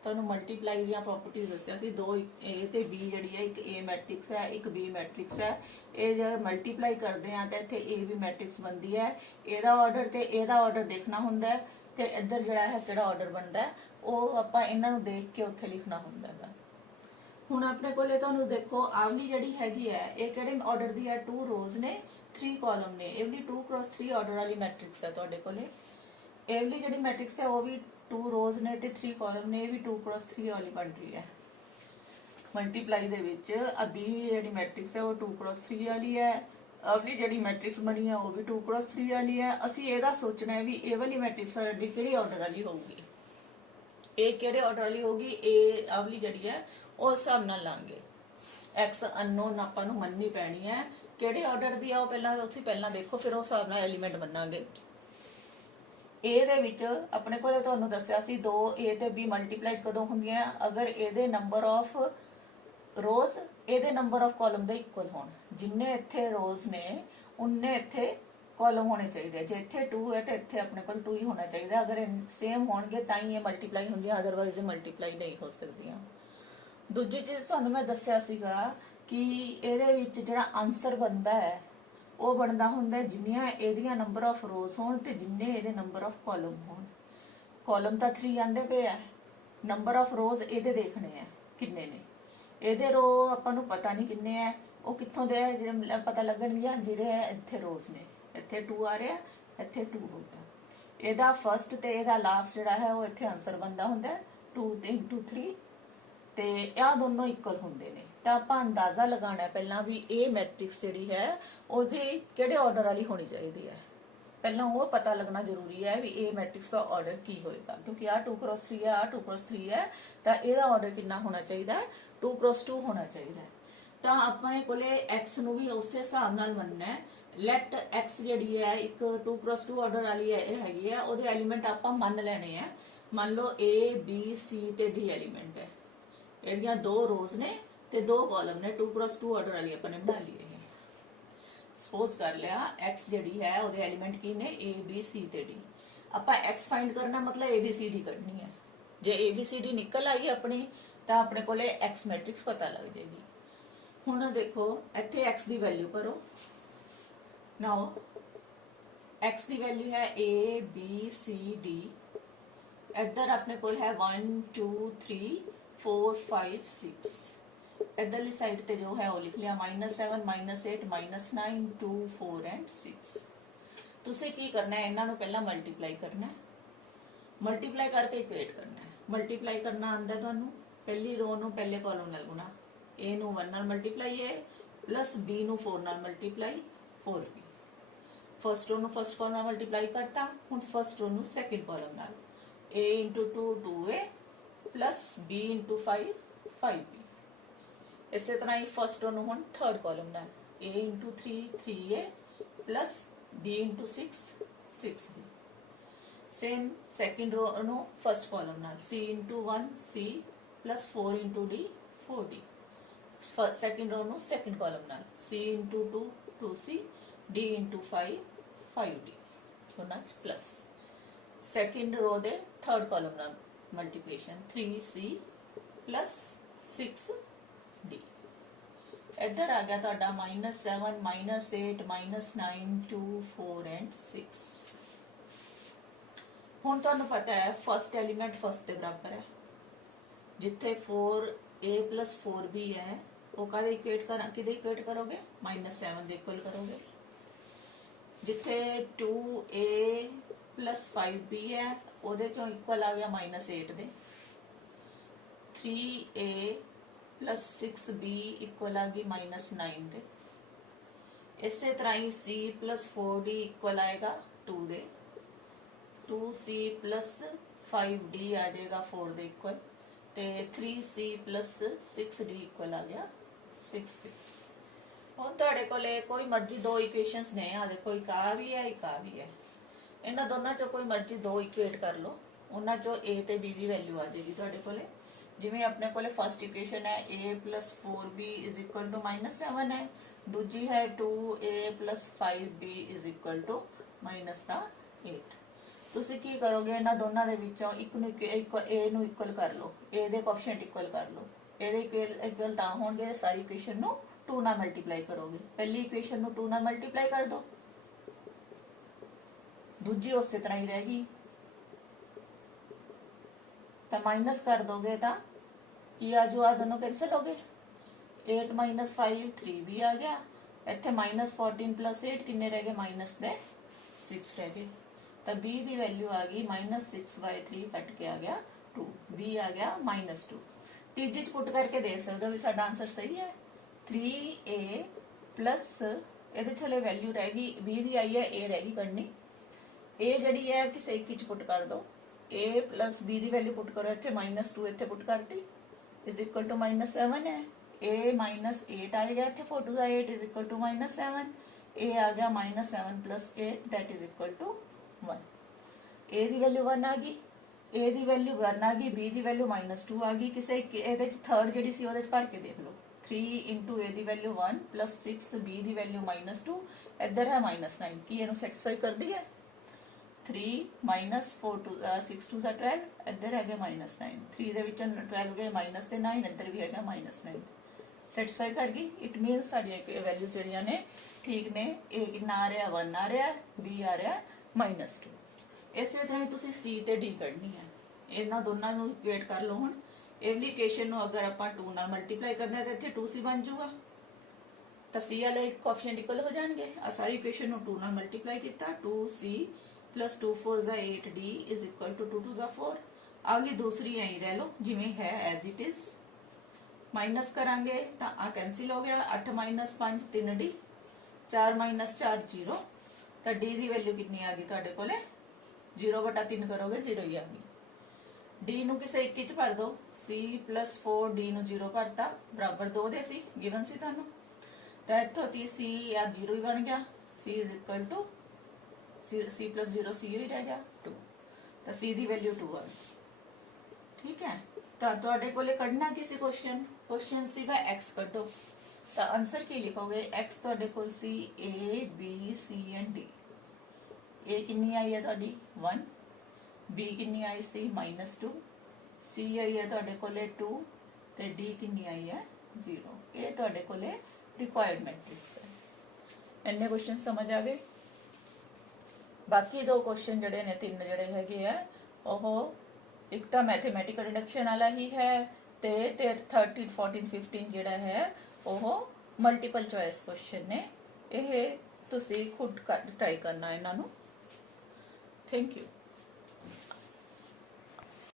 ਤੁਹਾਨੂੰ ਮਲਟੀਪਲਾਈ ਦੀਆਂ ਪ੍ਰੋਪਰਟੀਜ਼ ਦੱਸਿਆ ਸੀ, ਦੋ a ਤੇ b ਜਿਹੜੀ ਹੈ, ਇੱਕ a ਮੈਟ੍ਰਿਕਸ ਹੈ ਇੱਕ b ਮੈਟ੍ਰਿਕਸ ਹੈ। ਇਹ ਜੇ ਮਲਟੀਪਲਾਈ ਕਰਦੇ ਆ ਤਾਂ ਇੱਥੇ a b ਮੈਟ੍ਰਿਕਸ ਬਣਦੀ ਹੈ, ਇਹਦਾ ਆਰਡਰ ਤੇ ਇਹਦਾ ਆਰਡਰ ਦੇਖਣਾ ਹੁੰਦਾ ਹੈ, ਤੇ ਇੱਧਰ ਜਿਹੜਾ ਹੈ ਕਿਹੜਾ ਆਰਡਰ ਬਣਦਾ ਹੈ ਉਹ ਆਪਾਂ ਇਹਨਾਂ ਨੂੰ ਦੇਖ ਕੇ ਉੱਥੇ ਲਿਖਣਾ ਹੁੰਦਾ ਹੈ। ਹੁਣ ਆਪਣੇ ਕੋਲੇ ਤੁਹਾਨੂੰ ਦੇਖੋ ਆਵਲੀ ਜਿਹੜੀ ਹੈਗੀ ਹੈ ਇਹ ਕਿਹੜੇ ਆਰਡਰ ਦੀ ਹੈ, 2 ਰੋਜ਼ ਨੇ 3 ਕਾਲਮ ਨੇ, ਇਹ ਵੀ 2x3 ਆਰਡਰ ਵਾਲੀ ਮੈਟ੍ਰਿਕਸ ਹੈ ਤੁਹਾਡੇ ਕੋਲੇ। ਇਹ ਵਾਲੀ ਜਿਹੜੀ ਮੈਟ੍ਰਿਕਸ ਹੈ ਉਹ ਵੀ 2 ਰੋਜ਼ ਨੇ ਤੇ 3 ਕਾਲਮ ਨੇ, ਇਹ ਵੀ 2x3 ਵਾਲੀ ਬਣ ਰਹੀ ਹੈ। ਮਲਟੀਪਲਾਈ ਦੇ ਵਿੱਚ ਅਬੀ ਜਿਹੜੀ ਮੈਟ੍ਰਿਕਸ ਹੈ ਉਹ 2x3 ਵਾਲੀ ਹੈ, ਅਵਲੀ ਜਿਹੜੀ ਮੈਟ੍ਰਿਕਸ ਬਣੀ ਹੈ ਉਹ ਵੀ 2x3 ਵਾਲੀ ਹੈ। ਅਸੀਂ ਇਹਦਾ ਸੋਚਣਾ ਹੈ ਵੀ ਇਹ ਵਾਲੀ ਮੈਟ੍ਰਿਕਸ ਸਾਡੀ ਕਿਹੜੀ ਆਰਡਰ ਵਾਲੀ ਹੋਊਗੀ, ਇਹ ਕਿਹੜੇ ਆਰਡਰ ਵਾਲੀ ਹੋਊਗੀ, ਇਹ ਅਵਲੀ ਜਿਹੜੀ ਹੈ ਉਹ ਹਿਸਾਬ ਨਾਲ ਲਾਂਗੇ। x ਅਨਨੋਨ ਆਪਾਂ ਨੂੰ ਮੰਨਣੀ ਪੈਣੀ ਹੈ, ਕਿਹੜੇ ਆਰਡਰ ਦੀ ਆ ਉਹ ਪਹਿਲਾਂ ਉੱਥੇ ਪਹਿਲਾਂ ਦੇਖੋ, ਫਿਰ ਉਸ ਹਿਸਾਬ ਨਾਲ ਐਲੀਮੈਂਟ ਮੰਨਾਂਗੇ। ए ਦੇ ਵਿੱਚ ਆਪਣੇ ਕੋਲੇ ਤੁਹਾਨੂੰ ਦੱਸਿਆ ਸੀ 2a ਤੇ b ਮਲਟੀਪਲਾਈ ਕਦੋਂ ਹੁੰਦੀਆਂ, ਅਗਰ ਇਹਦੇ ਨੰਬਰ ਆਫ ਰੋਜ਼ ਇਹਦੇ ਨੰਬਰ ਆਫ ਕਾਲਮ ਦੇ ਇਕੁਅਲ ਹੋਣ। ਜਿੰਨੇ ਇੱਥੇ ਰੋਜ਼ ਨੇ ਉਨੇ ਇੱਥੇ ਕਾਲਮ ਹੋਣੇ ਚਾਹੀਦੇ। ਜੇ ਇੱਥੇ 2 ਹੈ ਤੇ ਇੱਥੇ ਆਪਣੇ ਕੋਲ 2 ਹੀ ਹੋਣਾ ਚਾਹੀਦਾ। ਅਗਰ ਸੇਮ ਹੋਣਗੇ ਤਾਂ ਹੀ ਇਹ ਮਲਟੀਪਲਾਈ ਹੁੰਦੀਆਂ, ਅਦਰਵਾਈਜ਼ ਇਹ ਮਲਟੀਪਲਾਈ ਨਹੀਂ ਹੋ ਸਕਦੀਆਂ। ਦੂਜੀ ਚੀਜ਼ ਤੁਹਾਨੂੰ ਮੈਂ ਦੱਸਿਆ ਸੀਗਾ ਕਿ ਇਹਦੇ ਵਿੱਚ ਜਿਹੜਾ ਆਨਸਰ ਬਣਦਾ ਹੈ ਉਹ ਬਣਦਾ ਹੁੰਦਾ ਜਿੰਨੀਆਂ ਇਹਦੀਆਂ ਨੰਬਰ ਆਫ ਰੋਜ਼ ਹੋਣ ਤੇ ਜਿੰਨੇ ਇਹਦੇ ਨੰਬਰ ਆਫ ਕਾਲਮ ਹੋਣ। ਕਾਲਮ ਤਾਂ 3 ਆਂਦੇ ਪਏ ਆ, ਨੰਬਰ ਆਫ ਰੋਜ਼ ਇਹਦੇ ਦੇਖਣੇ ਆ ਕਿੰਨੇ ਨੇ। ਇਹਦੇ ਰੋ ਆਪਾਂ ਨੂੰ ਪਤਾ ਨਹੀਂ ਕਿੰਨੇ ਆ, ਉਹ ਕਿੱਥੋਂ ਦੇ ਆ ਜਿਹੜੇ ਪਤਾ ਲੱਗਣਗੇ ਜਿਹੜੇ ਇੱਥੇ ਰੋਜ਼ ਨੇ। ਇੱਥੇ 2 ਆ ਰਿਹਾ, ਇੱਥੇ 2 ਹੋਊਗਾ। ਇਹਦਾ ਫਸਟ ਤੇ ਇਹਦਾ ਲਾਸਟ ਜਿਹੜਾ ਹੈ ਉਹ ਇੱਥੇ ਆਨਸਰ ਬਣਦਾ ਹੁੰਦਾ 2 ਤੇ 3 ਤੇ ਇਹ ਦੋਨੋਂ ਇਕੁਅਲ ਹੁੰਦੇ ਨੇ। ਤਾਂ ਆਪਾਂ ਅੰਦਾਜ਼ਾ ਲਗਾਉਣਾ ਪਹਿਲਾਂ ਵੀ ਇਹ ਮੈਟ੍ਰਿਕਸ ਜਿਹੜੀ ਹੈ ਉਹਦੀ ਕਿਹੜੇ ਆਰਡਰ ਵਾਲੀ ਹੋਣੀ ਚਾਹੀਦੀ ਹੈ। ਪਹਿਲਾਂ ਉਹ ਪਤਾ ਲੱਗਣਾ ਜ਼ਰੂਰੀ ਹੈ ਵੀ ਇਹ ਮੈਟ੍ਰਿਕਸ ਦਾ ਆਰਡਰ ਕੀ ਹੋਏਗਾ, ਕਿਉਂਕਿ ਆ 2x3 ਹੈ, ਆ 2x3 ਹੈ, ਤਾਂ ਇਹਦਾ ਆਰਡਰ ਕਿੰਨਾ ਹੋਣਾ ਚਾਹੀਦਾ ਹੈ 2x2 ਹੋਣਾ ਚਾਹੀਦਾ ਹੈ। ਤਾਂ ਆਪਣੇ ਕੋਲੇ x ਨੂੰ ਵੀ ਉਸੇ ਹਿਸਾਬ ਨਾਲ ਮੰਨਣਾ ਹੈ। ਲੈਟ x ਜਿਹੜੀ ਹੈ ਇੱਕ 2x2 ਆਰਡਰ ਵਾਲੀ ਹੈ, ਇਹ ਹੈਗੀ ਹੈ, ਉਹਦੇ ਐਲੀਮੈਂਟ ਆਪਾਂ ਮੰਨ ਲੈਣੇ ਆ। ਮੰਨ ਲਓ a b c ਤੇ d ਐਲੀਮੈਂਟ ਹੈ। ਇਹਦੀਆਂ 2 ਰੋਜ਼ ਨੇ ਤੇ 2 ਕਾਲਮ ਨੇ, 2x2 ਆਰਡਰ ਵਾਲੀ ਆਪਾਂ ਨੇ ਬਣਾ ਲਈ ਹੈ। ਸਪੋਜ਼ ਕਰ ਲਿਆ x ਜਿਹੜੀ ਹੈ ਉਹਦੇ ਐਲੀਮੈਂਟ ਕੀ ਨੇ a b c ਤੇ d। ਆਪਾਂ x ਫਾਈਂਡ ਕਰਨਾ ਮਤਲਬ a b c d ਕੱਢਣੀ ਹੈ। ਜੇ a b c d ਨਿਕਲ ਆਈ ਆਪਣੀ ਤਾਂ ਆਪਣੇ ਕੋਲੇ x ਮੈਟ੍ਰਿਕਸ ਪਤਾ ਲੱਗ ਜਾਏਗੀ। ਹੁਣ ਦੇਖੋ ਇੱਥੇ x ਦੀ ਵੈਲਿਊ ਭਰੋ। ਨਾਓ x ਦੀ ਵੈਲਿਊ ਹੈ a b c d। ਇੱਧਰ ਆਪਣੇ ਕੋਲ ਹੈ 1 2 3 4 5 6। इधरली साइड पे जो है वो लिख लिया -7 -8 -9 2 4 एंड 6। तुसे की करना है, इन्हां नूं पहला मल्टीप्लाई करना है, मल्टीप्लाई करके इक्वेट करना है। मल्टीप्लाई करना आंदा तुहानूं पहली रो नूं पहले कॉलम नाल गुणा, ए नूं 1 नाल मल्टीप्लाई है प्लस बी नूं 4 नाल मल्टीप्लाई 4b। फर्स्ट रो नूं फर्स्ट कॉलम नाल मल्टीप्लाई करता, हुण फर्स्ट रो नूं सेकंड कॉलम नाल a * 2 2a plus b * 5 5b। इसे तरह ही फर्स्ट रो नूं हुण थर्ड कॉलम नाल a * 3 3a plus b * 6 6b। Same second row नूं फर्स्ट कॉलम नाल c * 1 c plus 4 * d 4d। Second row नूं सेकंड कॉलम नाल c * 2 2c d * 5 5d दोनों plus. Second row they third column नाल multiplication 3c plus 6d। इधर आ गया ਤੁਹਾਡਾ -7 -8 -9 2 4 and 6। ਹੁਣ ਤੁਹਾਨੂੰ ਪਤਾ ਹੈ ਫਸਟ ਐਲੀਮੈਂਟ ਫਸਟ ਦੇ ਬਰਾਬਰ ਹੈ। ਜਿੱਥੇ 4a + 4b ਹੈ ਉਹ ਕਾਹਦੇ ਇਕੁਏਟ ਕਿਹਦੇ ਇਕੁਏਟ ਕਰੋਗੇ -7 ਦੇ ਇਕੁਅਲ ਕਰੋਗੇ। ਜਿੱਥੇ 2a + 5b ਹੈ ਉਹਦੇ ਚੋਂ ਇਕੁਅਲ ਆ ਗਿਆ -8 ਦੇ। 3a प्लस 6b इक्वल आ गई -9 दे। इसे तरह ही c + 4d इक्वल आएगा 2 दे। 2c + 5d आ जाएगा 4 दे इक्वल ते 3c + 6d इक्वल आ गया 6 दे। ਹੁਣ ਤੁਹਾਡੇ ਕੋਲੇ ਕੋਈ ਮਰਜ਼ੀ 2 ਇਕੁਏਸ਼ਨਸ ਨੇ, ਆ ਦੇਖੋ ਇੱਕ ਆ ਵੀ ਹੈ ਇੱਕ ਆ ਵੀ ਹੈ। ਇਹਨਾਂ ਦੋਨਾਂ ਚੋਂ ਕੋਈ ਮਰਜ਼ੀ 2 ਇਕੁਏਟ ਕਰ ਲਓ, ਉਹਨਾਂ ਚੋਂ a ਤੇ b ਦੀ ਵੈਲਿਊ ਆ ਜਾਏਗੀ ਤੁਹਾਡੇ ਕੋਲੇ। जिमें अपने को फर्स्ट इक्वेशन है a + 4b = -7 है, दूजी है 2a + 5b = -8। ਤੁਸੀਂ ਕੀ ਕਰੋਗੇ ਇਹਨਾਂ ਦੋਨਾਂ ਦੇ ਵਿੱਚੋਂ ਇੱਕ ਨੂੰ a ਨੂੰ ਇਕੁਅਲ ਕਰ ਲਓ, a ਦੇ ਕੋਐਫੀਸ਼ੀਐਂਟ ਇਕੁਅਲ ਕਰ ਲਓ। ਇਹਦੇ ਇਕੁਅਲ ਤਾਂ ਹੋਣਗੇ ਸਾਰੀ ਇਕੁਏਸ਼ਨ ਨੂੰ 2 ਨਾਲ ਮਲਟੀਪਲਾਈ ਕਰੋਗੇ। ਪਹਿਲੀ ਇਕੁਏਸ਼ਨ ਨੂੰ 2 ਨਾਲ ਮਲਟੀਪਲਾਈ ਕਰ ਦਿਓ, ਦੂਜੀ ਉਸੇ ਤਰ੍ਹਾਂ ਹੀ ਰਹੇਗੀ। तो माइनस कर दोगे तो क्या जो आ दोनों कैंसिल हो गए। 8 - 5 3b आ गया। इतने -14 + 8 किन्ने रह गए -6 रह गए। तो b की वैल्यू आ गई -6/3 कट के आ गया 2। b आ गया -2। तीजे च पुट करके देख सकते हो भी साडा आंसर सही है। 3a प्लस ये चले वैल्यू रह गई b की आई है, a रह गई करनी। a जी है किसी एक पुट कर दो, a + b की वैल्यू पुट करो, इतने -2 इतने पुट करती = -7 है। a -8 आ गया, इतने 4 * 2 = 8 = -7। a आ गया -7 + 8 दैट = 1। a की वैल्यू 1 आ गई, ए ਦੀ ਵੈਲਿਊ 1 ਆ ਗਈ, b ਦੀ ਵੈਲਿਊ -2 ਆ ਗਈ। ਕਿਸੇ ਇਹਦੇ ਚ ਥਰਡ ਜਿਹੜੀ ਸੀ ਉਹਦੇ ਚ ਭਰ ਕੇ ਦੇਖ ਲਓ। 3 into a the value 1 plus 6 b the value -2, ਇੱਧਰ ਹੈ -9। ਕੀ ਇਹਨੂੰ ਸੈਟੀਸਫਾਈ ਕਰਦੀ ਹੈ? 3 minus 4 to 6 to 12, ਇੱਧਰ ਹੈਗਾ -9। 3 ਦੇ ਵਿੱਚੋਂ 12 ਗਏ ਮਾਈਨਸ ਤੇ 9, ਇੱਧਰ ਵੀ ਹੈਗਾ -9। ਸੈਟੀਸਫਾਈ ਕਰ ਗਈ। ਇਟ ਮੀਨਸ ਸਾਡੀਆਂ ਵੈਲਿਊ ਜਿਹੜੀਆਂ ਨੇ ਠੀਕ ਨੇ। a ਕਿੰਨਾ ਆ ਰਿਹਾ? 1 ਆ ਰਿਹਾ, b ਆ ਰਿਹਾ -2। ਇਸੇ ਤਰ੍ਹਾਂ ਹੀ ਤੁਸੀਂ c ਤੇ d ਕੱਢਣੀ ਹੈ। ਇਹਨਾਂ ਦੋਨਾਂ ਨੂੰ ਇਕੁਏਟ ਕਰ ਲਓ। ਹੁਣ ਇਹ ਵਾਲੀ ਇਕੁਏਸ਼ਨ ਨੂੰ ਅਗਰ ਆਪਾਂ 2 ਨਾਲ ਮਲਟੀਪਲਾਈ ਕਰਨਾ ਹੈ ਤਾਂ ਇੱਥੇ 2c ਬਣ ਜਾਊਗਾ, ਤਾਂ c ਵਾਲੇ ਕੋਐਫੀਸ਼ੀਐਂਟ ਇਕੁਅਲ ਹੋ ਜਾਣਗੇ। ਆ ਸਾਰੀ ਇਕੁਏਸ਼ਨ ਨੂੰ 2 ਨਾਲ ਮਲਟੀਪਲਾਈ ਕੀਤਾ, 2c plus 2 4 is 8d is equal to 2 2 is 4। ਅਗਲੀ ਦੂਸਰੀ ਐਂ ਲੈ ਲਓ ਜਿਵੇਂ ਹੈ ਐਜ਼ ਇਟ ਇਜ਼। ਮਾਈਨਸ ਕਰਾਂਗੇ ਤਾਂ ਆ ਕੈਂਸਿਲ ਹੋ ਗਿਆ। 8 - 5 3d, 4 - 4 0। ਤਾਂ d ਦੀ ਵੈਲਿਊ ਕਿੰਨੀ ਆ ਗਈ ਤੁਹਾਡੇ ਕੋਲੇ? 0/3 ਕਰੋਗੇ 0 ਹੀ ਆ ਗਈ। d ਨੂੰ ਕਿਸੇ ਇੱਕ ਚ ਭਰ ਦੋ। c plus 4d ਨੂੰ 0 ਭਰਤਾ, ਬਰਾਬਰ 2 ਦੇ ਸੀ, ਗਿਵਨ ਸੀ ਤੁਹਾਨੂੰ। ਤਾਂ ਇੱਥੋਂ ਤੀ c ਆ 0 ਹੀ ਬਣ ਗਿਆ। c is equal to c plus 0 c ਹੀ ਰਹਿ ਗਿਆ 2। ਤਾਂ c ਦੀ ਵੈਲਿਊ 2 ਆ ਗਈ। ਠੀਕ ਹੈ, ਤਾਂ ਤੁਹਾਡੇ ਕੋਲੇ ਕੱਢਣਾ ਕੀ ਸੀ ਕੁਐਸਚਨ ਸੀਗਾ x ਕੱਢੋ। ਤਾਂ ਆਨਸਰ ਕੀ ਲਿਖੋਗੇ? x ਤੁਹਾਡੇ ਕੋਲ ਸੀ a b c and d। a ਕਿੰਨੀ ਆਈ ਹੈ ਤੁਹਾਡੀ? 1। b ਕਿੰਨੀ ਆਈ ਸੀ? -2। c ਆਈ ਹੈ ਤੁਹਾਡੇ ਕੋਲੇ 2 ਤੇ d ਕਿੰਨੀ ਆਈ ਹੈ? 0। ਇਹ ਤੁਹਾਡੇ ਕੋਲੇ ਰਿਕੁਆਇਰਡ ਮੈਟ੍ਰਿਕਸ ਹੈ। ਇੰਨੇ ਕੁਐਸਚਨ ਸਮਝ ਆ ਗਏ। ਬਾਕੀ ਦੋ ਕੁਐਸਚਨ ਜਿਹੜੇ ਨੇ, 3 ਜਿਹੜੇ ਹੈਗੇ ਆ, ਉਹ ਇੱਕ ਤਾਂ ਮੈਥਮੈਟਿਕਲ ਰਿਡਕਸ਼ਨ ਵਾਲਾ ਹੀ ਹੈ ਤੇ 13 14 15 ਜਿਹੜਾ ਹੈ ਉਹ ਮਲਟੀਪਲ ਚੋਇਸ ਕੁਐਸਚਨ ਨੇ। ਇਹ ਤੁਸੀਂ ਖੁਦ ਟਰਾਈ ਕਰਨਾ ਇਹਨਾਂ ਨੂੰ। Thank you.